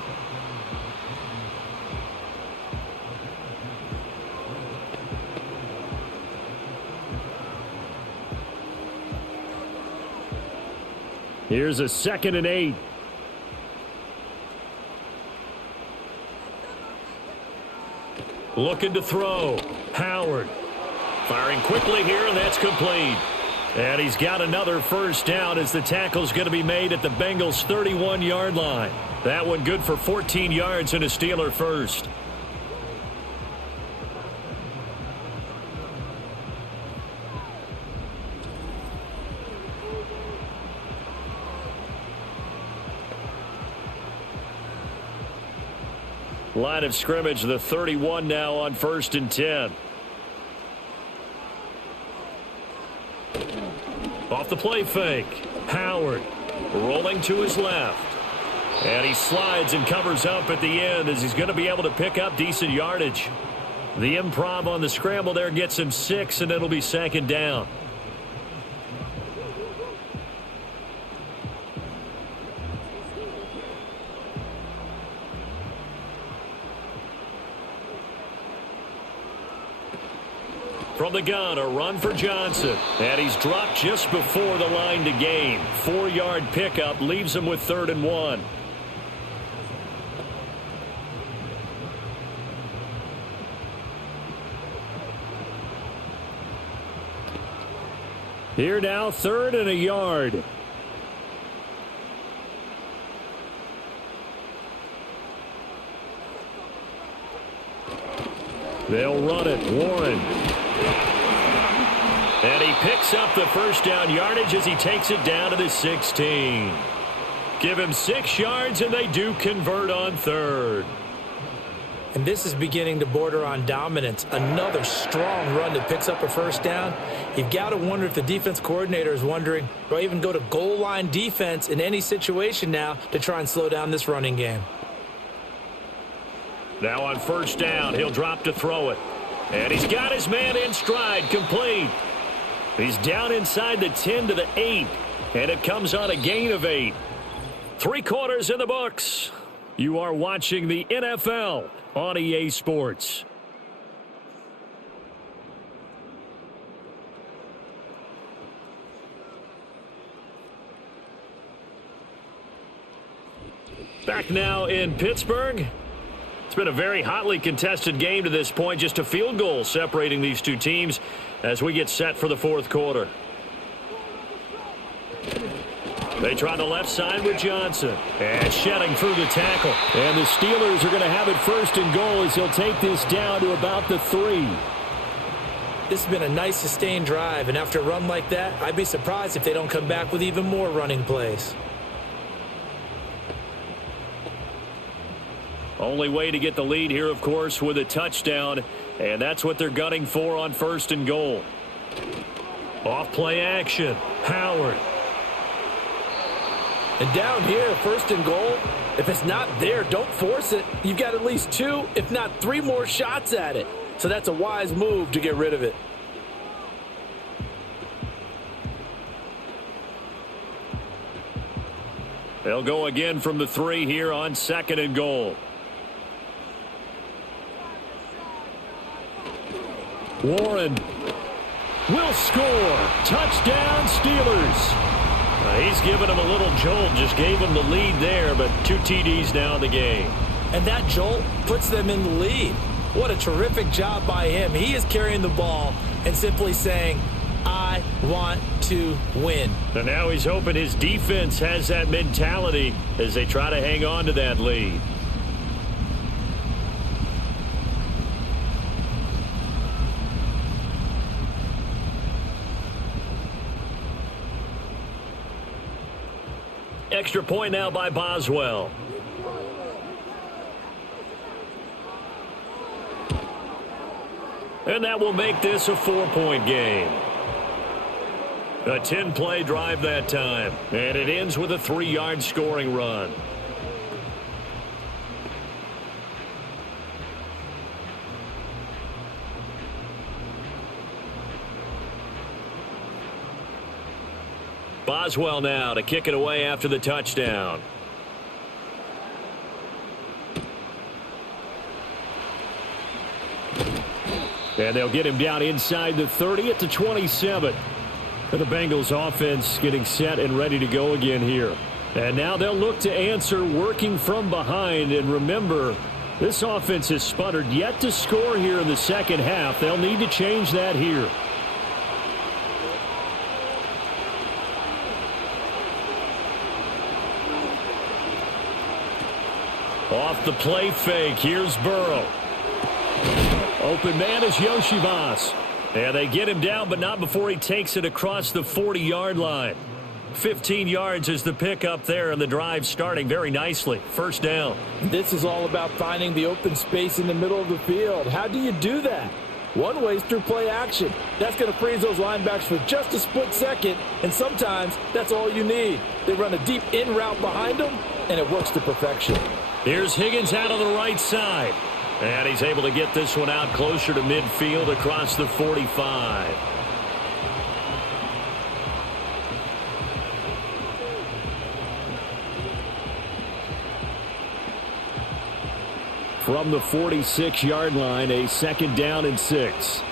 Here's a 2nd and 8. Looking to throw. Howard. Firing quickly here, and that's complete. And he's got another first down as the tackle's going to be made at the Bengals' 31-yard line. That one good for 14 yards and a Steeler first. Line of scrimmage, the 31 now on 1st and 10. Off the play fake. Howard rolling to his left. And he slides and covers up at the end as he's going to be able to pick up decent yardage. The improv on the scramble there gets him 6, and it'll be 2nd down. From the gun, a run for Johnson. And he's dropped just before the line to gain. 4-yard pickup leaves him with 3rd and 1. Here now, 3rd and a yard. They'll run it. Warren. And he picks up the first down yardage as he takes it down to the 16. Give him 6 yards, and they do convert on 3rd. And this is beginning to border on dominance. Another strong run that picks up a first down. You've got to wonder if the defense coordinator is wondering, do I even go to goal line defense in any situation now to try and slow down this running game? Now on 1st down, he'll drop to throw it. And he's got his man in stride, complete. He's down inside the 10 to the 8, and it comes on a gain of 8. 3 quarters in the books. You are watching the NFL on EA Sports. Back now in Pittsburgh. It's been a very hotly contested game to this point. Just a field goal separating these two teams as we get set for the 4th quarter. They try the left side with Johnson. And shedding through the tackle. And the Steelers are going to have it 1st and goal as he'll take this down to about the 3. This has been a nice sustained drive, and after a run like that, I'd be surprised if they don't come back with even more running plays. Only way to get the lead here, of course, with a touchdown, and that's what they're gunning for on 1st and goal. Off play action. Howard. And down here, 1st and goal, if it's not there, don't force it. You've got at least 2, if not 3 more shots at it. So that's a wise move to get rid of it. They'll go again from the 3 here on 2nd and goal. Warren will score. Touchdown, Steelers. He's given him a little jolt, just gave him the lead there, but 2 TDs now in the game. And that jolt puts them in the lead. What a terrific job by him. He is carrying the ball and simply saying, I want to win. And now he's hoping his defense has that mentality as they try to hang on to that lead. Extra point now by Boswell. And that will make this a 4-point game. A 10-play drive that time. And it ends with a 3-yard scoring run. Boswell now to kick it away after the touchdown. And they'll get him down inside the 30 at the 27. And the Bengals offense getting set and ready to go again here. And now they'll look to answer working from behind. And remember, This offense has sputtered yet to score here in the second half. They'll need to change that here. Off the play fake, here's Burrow. Open man is Yoshivas. And they get him down, but not before he takes it across the 40-yard line. 15 yards is the pickup there, and the drive starting very nicely. First down. This is all about finding the open space in the middle of the field. How do you do that? One way is through play action. That's going to freeze those linebacks for just a split second, and sometimes that's all you need. They run a deep in route behind them, and it works to perfection. Here's Higgins out on the right side. And he's able to get this one out closer to midfield across the 45. From the 46-yard line, a second down and 6.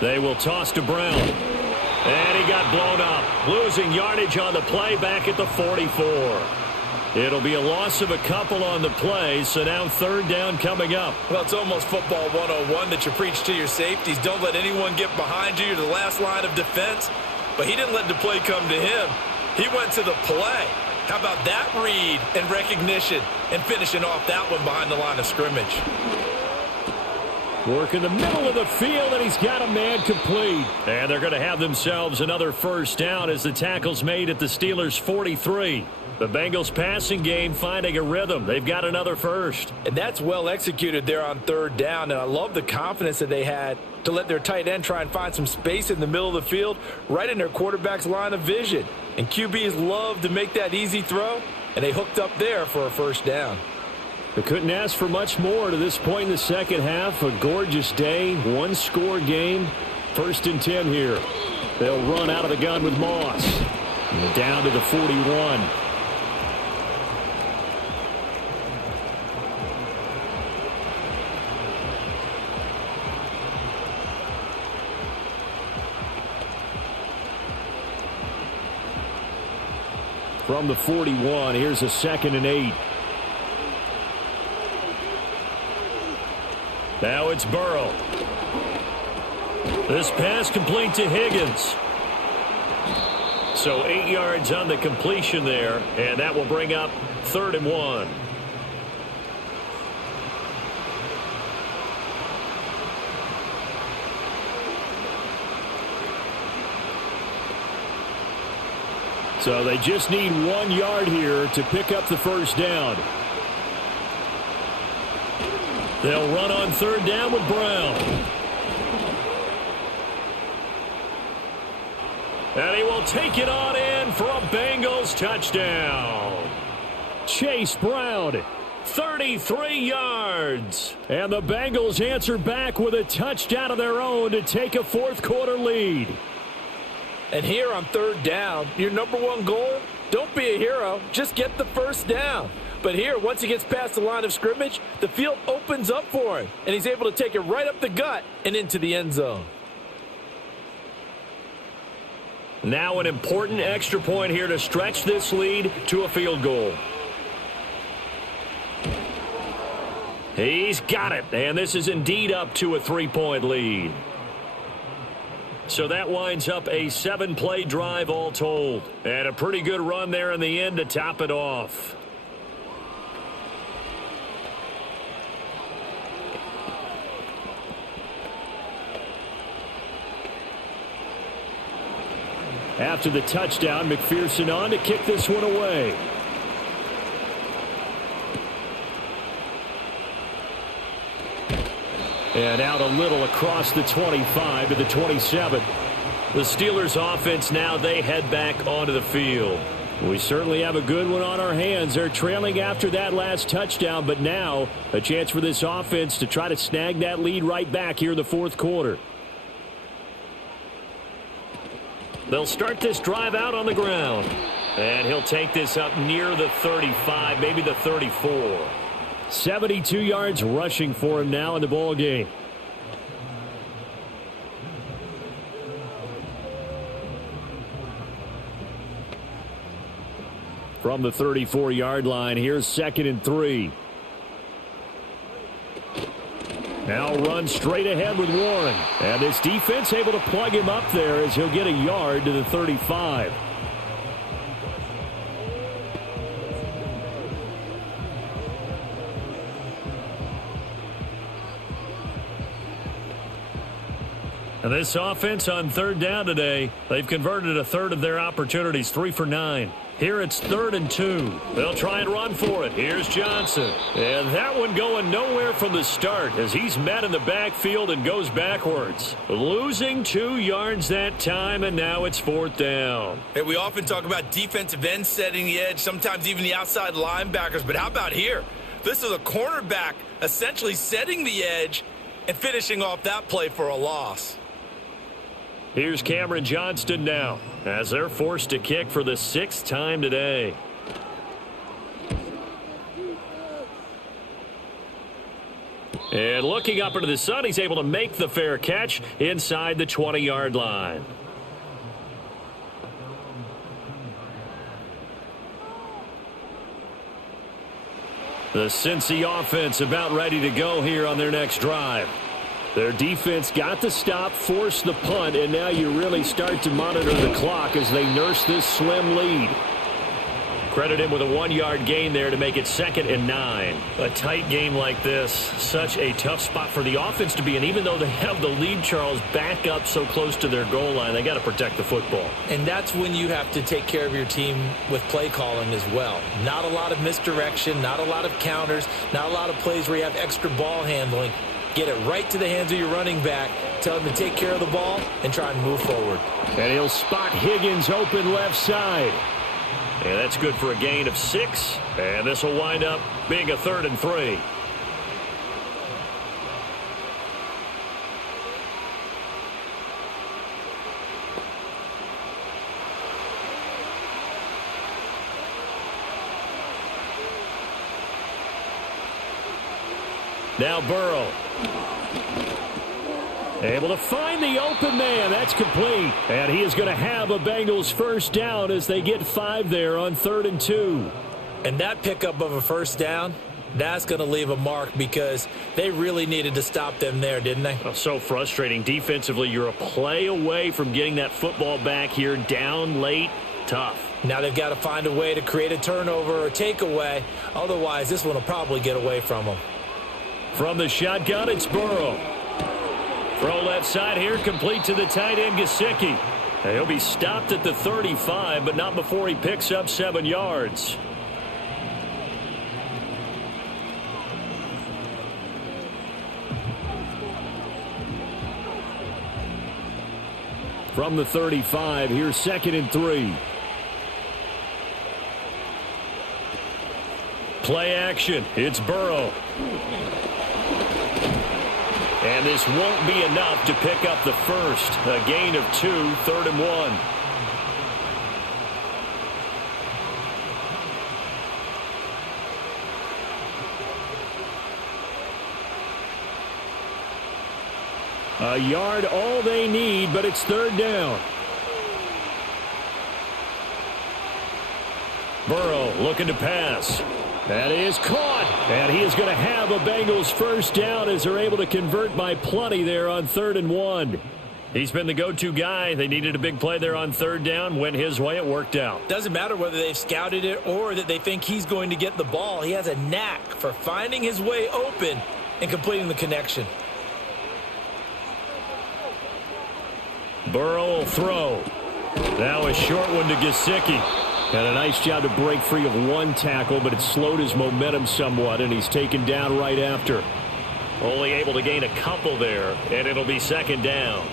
They will toss to Brown. And he got blown up. Losing yardage on the play back at the 44. It'll be a loss of a couple on the play, so now third down coming up. Well, it's almost football 101 that you preach to your safeties. Don't let anyone get behind you. You're the last line of defense. But he didn't let the play come to him. He went to the play. How about that read and recognition and finishing off that one behind the line of scrimmage? Work in the middle of the field, and he's got a man complete. And they're going to have themselves another first down as the tackle's made at the Steelers' 43. The Bengals passing game finding a rhythm. They've got another first. And that's well executed there on third down. And I love the confidence that they had to let their tight end try and find some space in the middle of the field right in their quarterback's line of vision. And QBs love to make that easy throw, and they hooked up there for a first down. They couldn't ask for much more to this point in the second half. A gorgeous day, one-score game. First and 10 here. They'll run out of the gun with Moss. And down to the 41. From the 41, here's a second and 8. Now it's Burrow. This pass complete to Higgins. So 8 yards on the completion there, and that will bring up third and 1. So they just need 1 yard here to pick up the first down. They'll run on third down with Brown. And he will take it on in for a Bengals touchdown. Chase Brown, 33 yards. And the Bengals answer back with a touchdown of their own to take a fourth-quarter lead. And here on third down, your number one goal, don't be a hero, just get the first down. But here, once he gets past the line of scrimmage, the field opens up for him, and he's able to take it right up the gut and into the end zone. Now an important extra point here to stretch this lead to a field goal. He's got it, and this is indeed up to a 3-point lead. So that winds up a 7-play drive all told. And a pretty good run there in the end to top it off. After the touchdown, McPherson on to kick this one away. And out a little across the 25 to the 27. The Steelers offense now, they head back onto the field. We certainly have a good one on our hands. They're trailing after that last touchdown, but now a chance for this offense to try to snag that lead right back here in the fourth quarter. They'll start this drive out on the ground. And he'll take this up near the 35, maybe the 34. 72 yards rushing for him now in the ball game. From the 34-yard line, here's 2nd and 3. Now run straight ahead with Warren. And this defense able to plug him up there as he'll get a yard to the 35. And this offense on 3rd down today, they've converted a third of their opportunities, 3 for 9. Here it's 3rd and 2. They'll try and run for it. Here's Johnson. And that one going nowhere from the start as he's met in the backfield and goes backwards. Losing 2 yards that time, and now it's 4th down. Hey, we often talk about defensive ends setting the edge, sometimes even the outside linebackers. But how about here? This is a cornerback essentially setting the edge and finishing off that play for a loss. Here's Cameron Johnston now as they're forced to kick for the 6th time today. And looking up into the sun, he's able to make the fair catch inside the 20-yard line. The Cincy offense about ready to go here on their next drive. Their defense got the stop, forced the punt, and now you really start to monitor the clock as they nurse this slim lead. Credit him with a 1-yard gain there to make it 2nd and 9. A tight game like this, such a tough spot for the offense to be in. Even though they have the lead, Charles, back up so close to their goal line, they got to protect the football. And that's when you have to take care of your team with play calling as well. Not a lot of misdirection, not a lot of counters, not a lot of plays where you have extra ball handling. Get it right to the hands of your running back. Tell him to take care of the ball and try and move forward. And he'll spot Higgins open left side. And that's good for a gain of 6. And this will wind up being a 3rd and 3. Now Burrow. Able to find the open man. That's complete. And he is going to have a Bengals first down as they get 5 there on 3rd and 2. And that pickup of a first down, that's going to leave a mark because they really needed to stop them there, didn't they? Oh, so frustrating. Defensively, you're a play away from getting that football back here. Down late. Tough. Now they've got to find a way to create a turnover or takeaway. Otherwise, this one will probably get away from them. From the shotgun, it's Burrow. Throw left side here, complete to the tight end, Gesicki. He'll be stopped at the 35, but not before he picks up 7 yards. From the 35, here's 2nd and 3. Play action, it's Burrow. And this won't be enough to pick up the first. A gain of 2, 3rd and 1. A yard all they need, but it's 3rd down. Burrow looking to pass. That is caught, and he is going to have a Bengals first down as they're able to convert by plenty there on 3rd and 1. He's been the go-to guy. They needed a big play there on 3rd down. Went his way. It worked out. Doesn't matter whether they've scouted it or that they think he's going to get the ball. He has a knack for finding his way open and completing the connection. Burrow will throw. Now a short one to Gesicki. And a nice job to break free of 1 tackle, but it slowed his momentum somewhat, and he's taken down right after. Only able to gain a couple there, and it'll be 2nd down.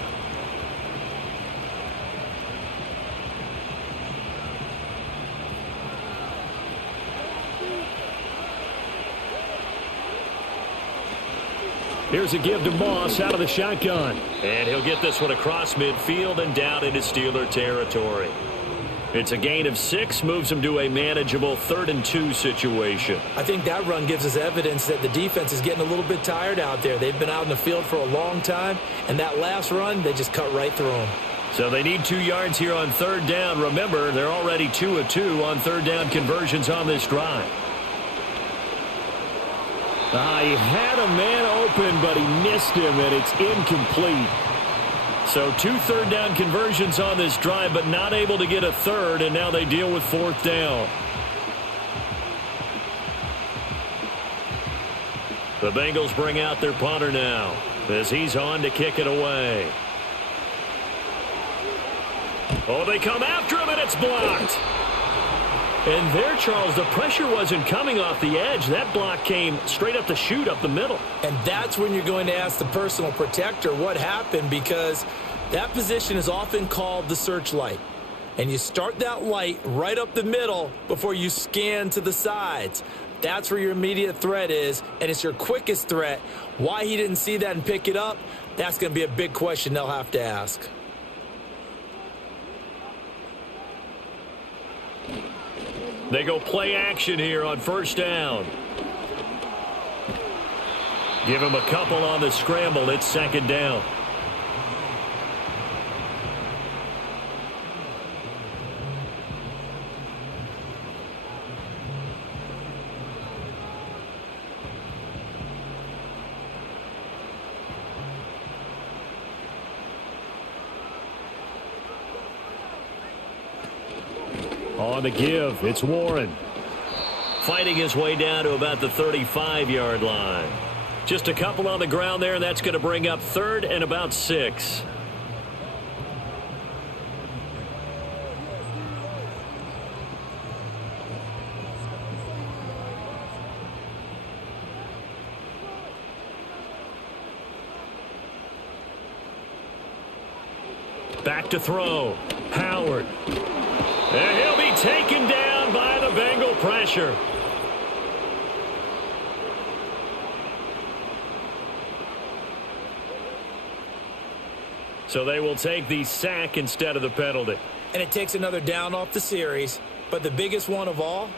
Here's a give to Moss out of the shotgun. And he'll get this one across midfield and down into Steeler territory. It's a gain of 6, moves them to a manageable 3rd and 2 situation. I think that run gives us evidence that the defense is getting a little bit tired out there. They've been out in the field for a long time, and that last run, they just cut right through them. So they need 2 yards here on third down. Remember, they're already 2 of 2 on third down conversions on this drive. He had a man open, but he missed him, and it's incomplete. So 2 third down conversions on this drive, but not able to get a third, and now they deal with fourth down. The Bengals bring out their punter now as he's on to kick it away. Oh, they come after him, and it's blocked. And there, Charles, the pressure wasn't coming off the edge. That block came straight up the chute, up the middle. And that's when you're going to ask the personal protector what happened, because that position is often called the searchlight. And you start that light right up the middle before you scan to the sides. That's where your immediate threat is, and it's your quickest threat. Why he didn't see that and pick it up, that's going to be a big question they'll have to ask. They go play action here on first down. Give him a couple on the scramble. It's second down. On the give, it's Warren. Fighting his way down to about the 35-yard line. Just a couple on the ground there, and that's going to bring up third and about 6. Back to throw. Howard. And he'll be taken down by the Bengal pressure. So they will take the sack instead of the penalty. And it takes another down off the series. But the biggest one of all,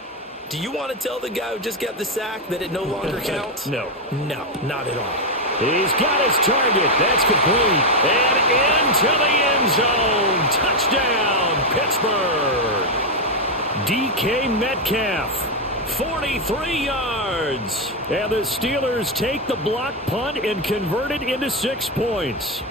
do you want to tell the guy who just got the sack that it no longer counts? No. No, not at all. He's got his target. That's complete. And into the end zone. Touchdown, Pittsburgh. DK Metcalf, 43 yards. And the Steelers take the block punt and convert it into 6 points.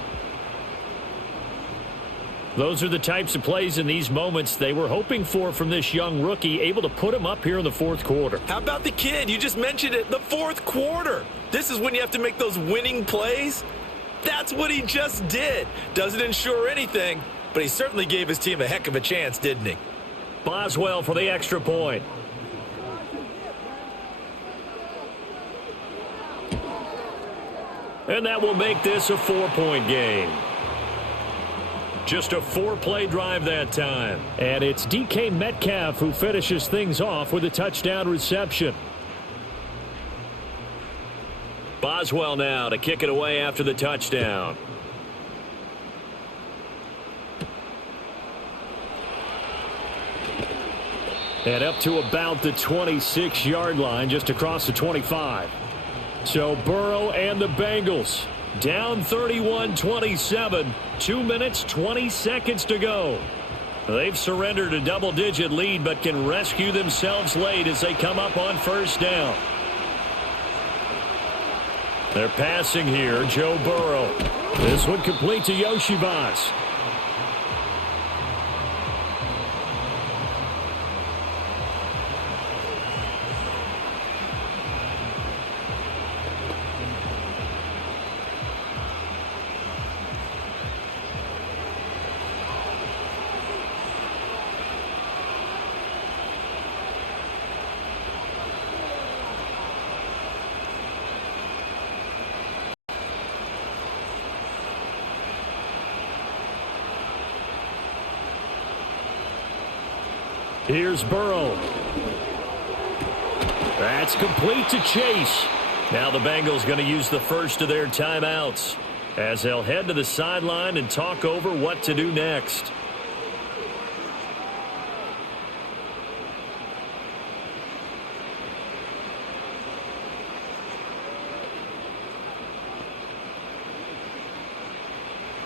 Those are the types of plays in these moments they were hoping for from this young rookie, able to put him up here in the fourth quarter. How about the kid? You just mentioned it, the fourth quarter. This is when you have to make those winning plays. That's what he just did. Doesn't ensure anything, but he certainly gave his team a heck of a chance, didn't he? Boswell for the extra point. And that will make this a 4-point game. Just a 4-play drive that time. And it's DK Metcalf who finishes things off with a touchdown reception. Boswell now to kick it away after the touchdown. And up to about the 26-yard line, just across the 25. So Burrow and the Bengals down 31-27. 2 minutes, 20 seconds to go. They've surrendered a double-digit lead, but can rescue themselves late as they come up on first down. They're passing here, Joe Burrow. This one complete to Yoshivas. Here's Burrow. That's complete to Chase. Now the Bengals going to use the first of their timeouts as they'll head to the sideline and talk over what to do next.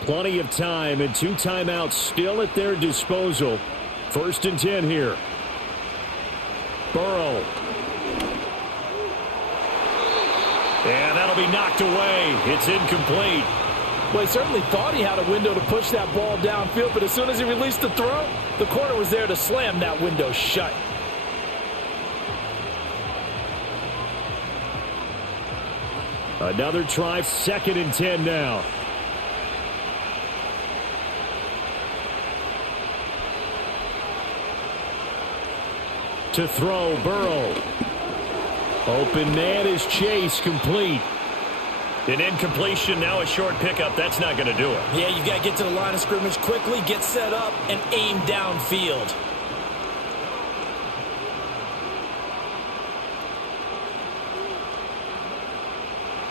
Plenty of time and 2 timeouts still at their disposal. 1st and 10 here. Burrow. And that'll be knocked away. It's incomplete. Well, he certainly thought he had a window to push that ball downfield, but as soon as he released the throw, the corner was there to slam that window shut. Another try, 2nd and 10 now. To throw, Burrow. Open man is Chase, complete. An incompletion, now a short pickup. That's not going to do it. Yeah, you've got to get to the line of scrimmage quickly, get set up, and aim downfield.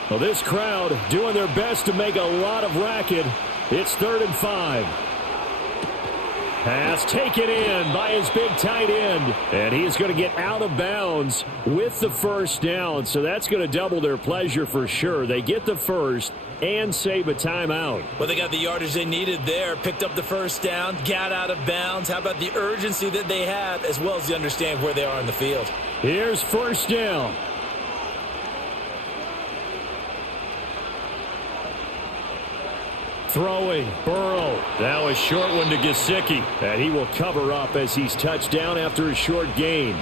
Well, this crowd doing their best to make a lot of racket. It's 3rd and 5. Pass taken in by his big tight end. And he is going to get out of bounds with the 1st down. So that's going to double their pleasure for sure. They get the 1st and save a timeout. Well, they got the yardage they needed there. Picked up the 1st down, got out of bounds. How about the urgency that they have as well as the understanding where they are in the field? Here's 1st down. Throwing, Burrow. Now a short one to Gesicki. And he will cover up as he's touched down after a short gain.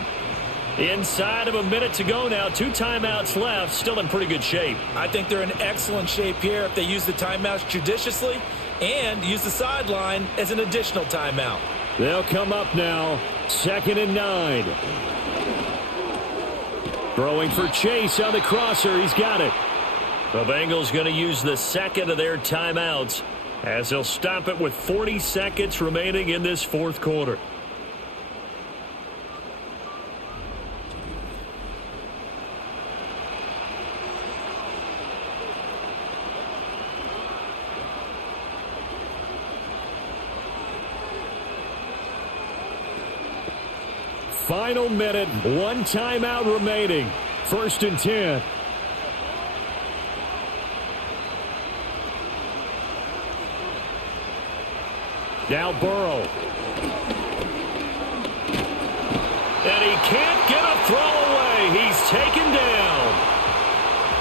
Inside of a minute to go now. 2 timeouts left. Still in pretty good shape. I think they're in excellent shape here if they use the timeouts judiciously and use the sideline as an additional timeout. They'll come up now. 2nd and 9. Throwing for Chase on the crosser. He's got it. The Bengals going to use the 2nd of their timeouts as they'll stop it with 40 seconds remaining in this 4th quarter. Final minute, 1 timeout remaining. 1st and 10. Now Burrow. And he can't get a throw away. He's taken down.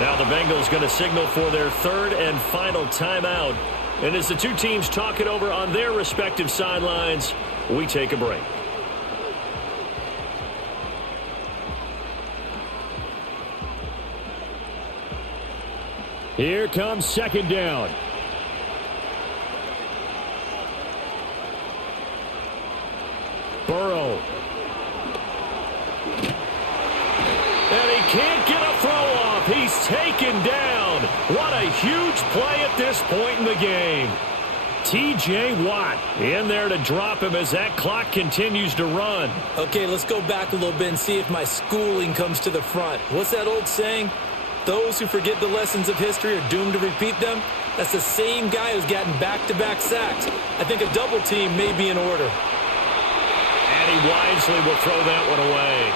Now the Bengals going to signal for their 3rd and final timeout. And as the 2 teams talk it over on their respective sidelines, we take a break. Here comes 2nd down. Burrow. And he can't get a throw off. He's taken down. What a huge play at this point in the game. T.J. Watt in there to drop him as that clock continues to run. Okay, let's go back a little bit and see if my schooling comes to the front. What's that old saying? Those who forget the lessons of history are doomed to repeat them. That's the same guy who's gotten back-to-back sacks. I think a double team may be in order. And he wisely will throw that one away.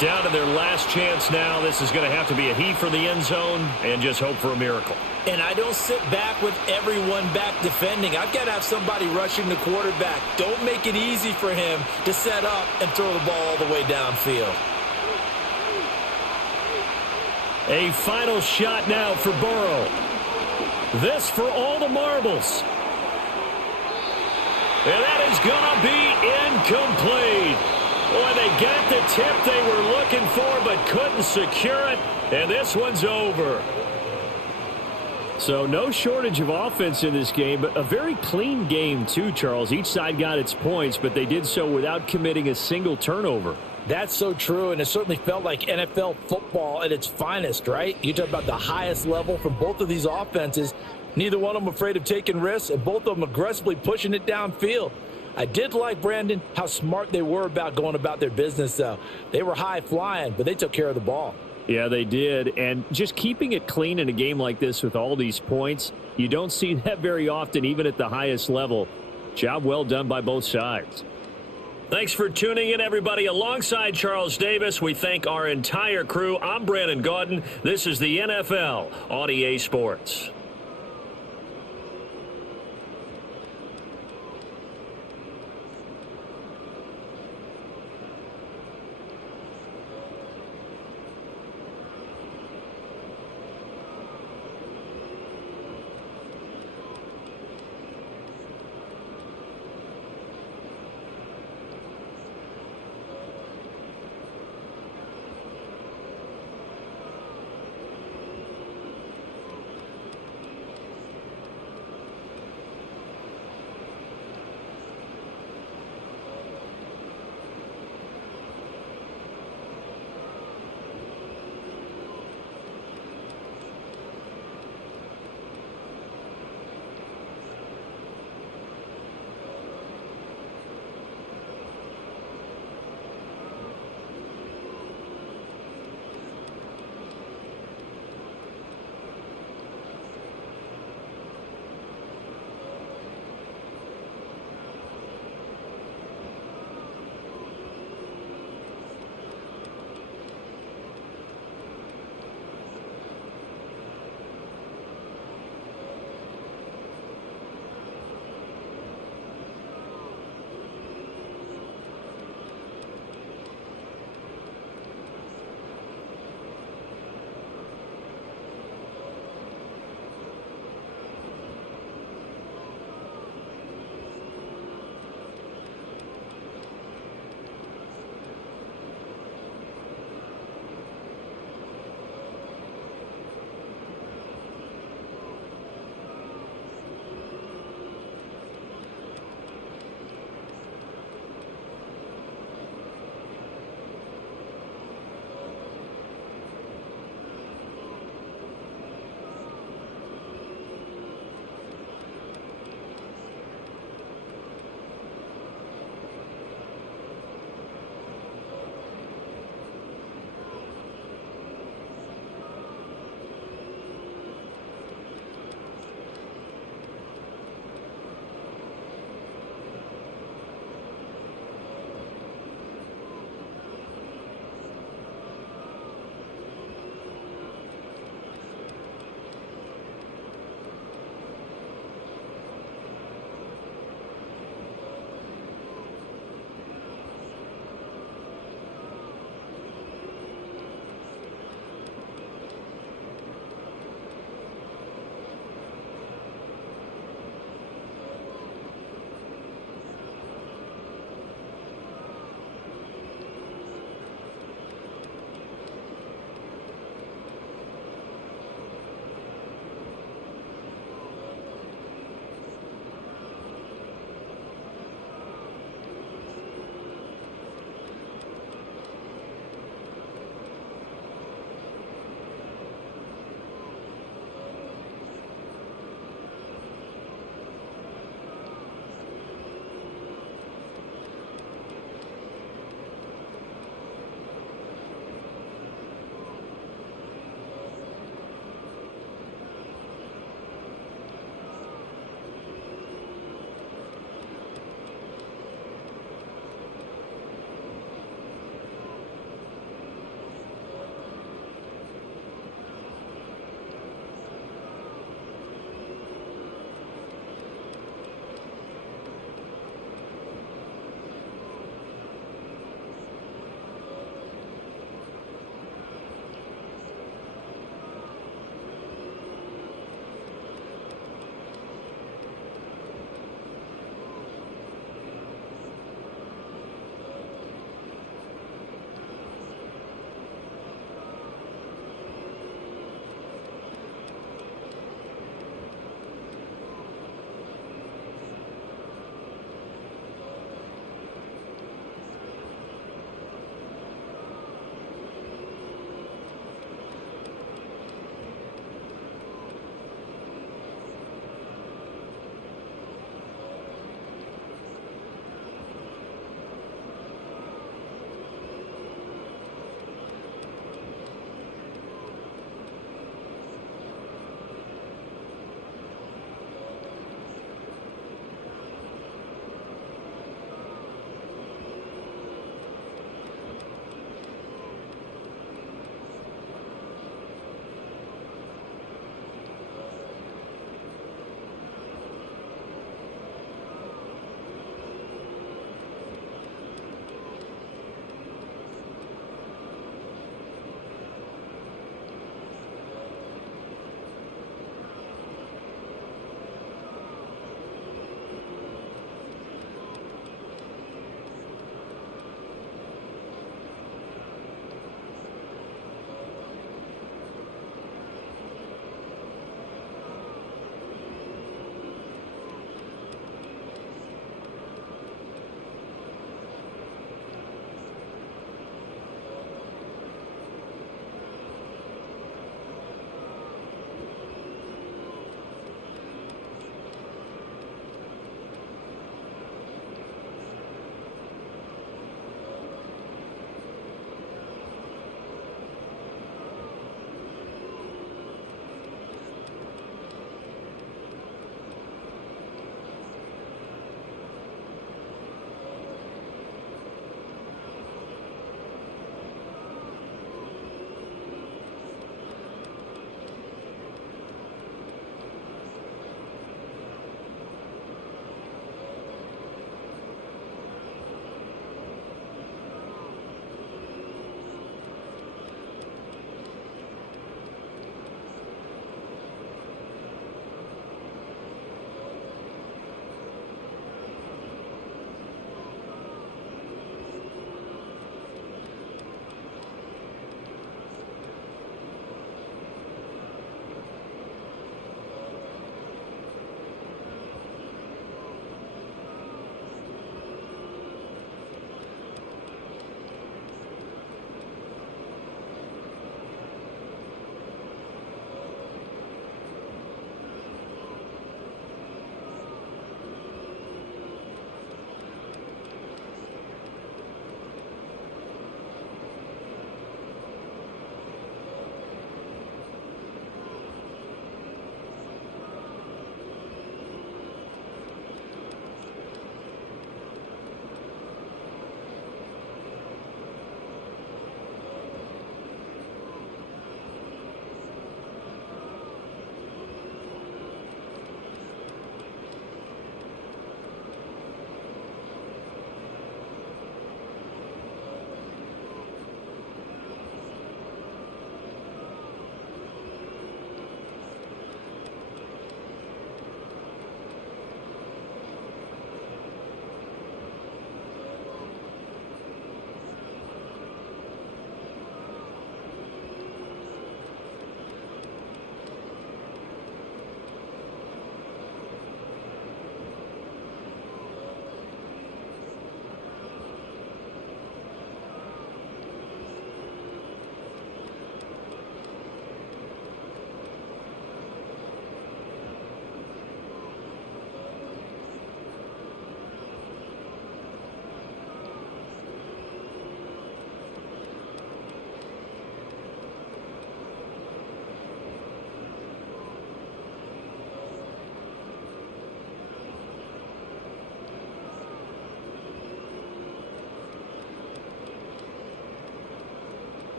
Down to their last chance now. This is going to have to be a heave for the end zone and just hope for a miracle. And I don't sit back with everyone back defending. I've got to have somebody rushing the quarterback. Don't make it easy for him to set up and throw the ball all the way downfield. A final shot now for Burrow. This for all the marbles. And that is going to be incomplete. Boy, they got the tip they were looking for but couldn't secure it. And this one's over. So no shortage of offense in this game, but a very clean game too, Charles. Each side got its points, but they did so without committing a single turnover. That's so true, and it certainly felt like NFL football at its finest, right? You talk about the highest level from both of these offenses. Neither one of them afraid of taking risks, and both of them aggressively pushing it downfield. I did like, Brandon, how smart they were about going about their business, though. They were high-flying, but they took care of the ball. Yeah, they did, and just keeping it clean in a game like this with all these points, you don't see that very often, even at the highest level. Job well done by both sides. Thanks for tuning in, everybody. Alongside Charles Davis, we thank our entire crew. I'm Brandon Gaudin. This is the NFL on EA Sports.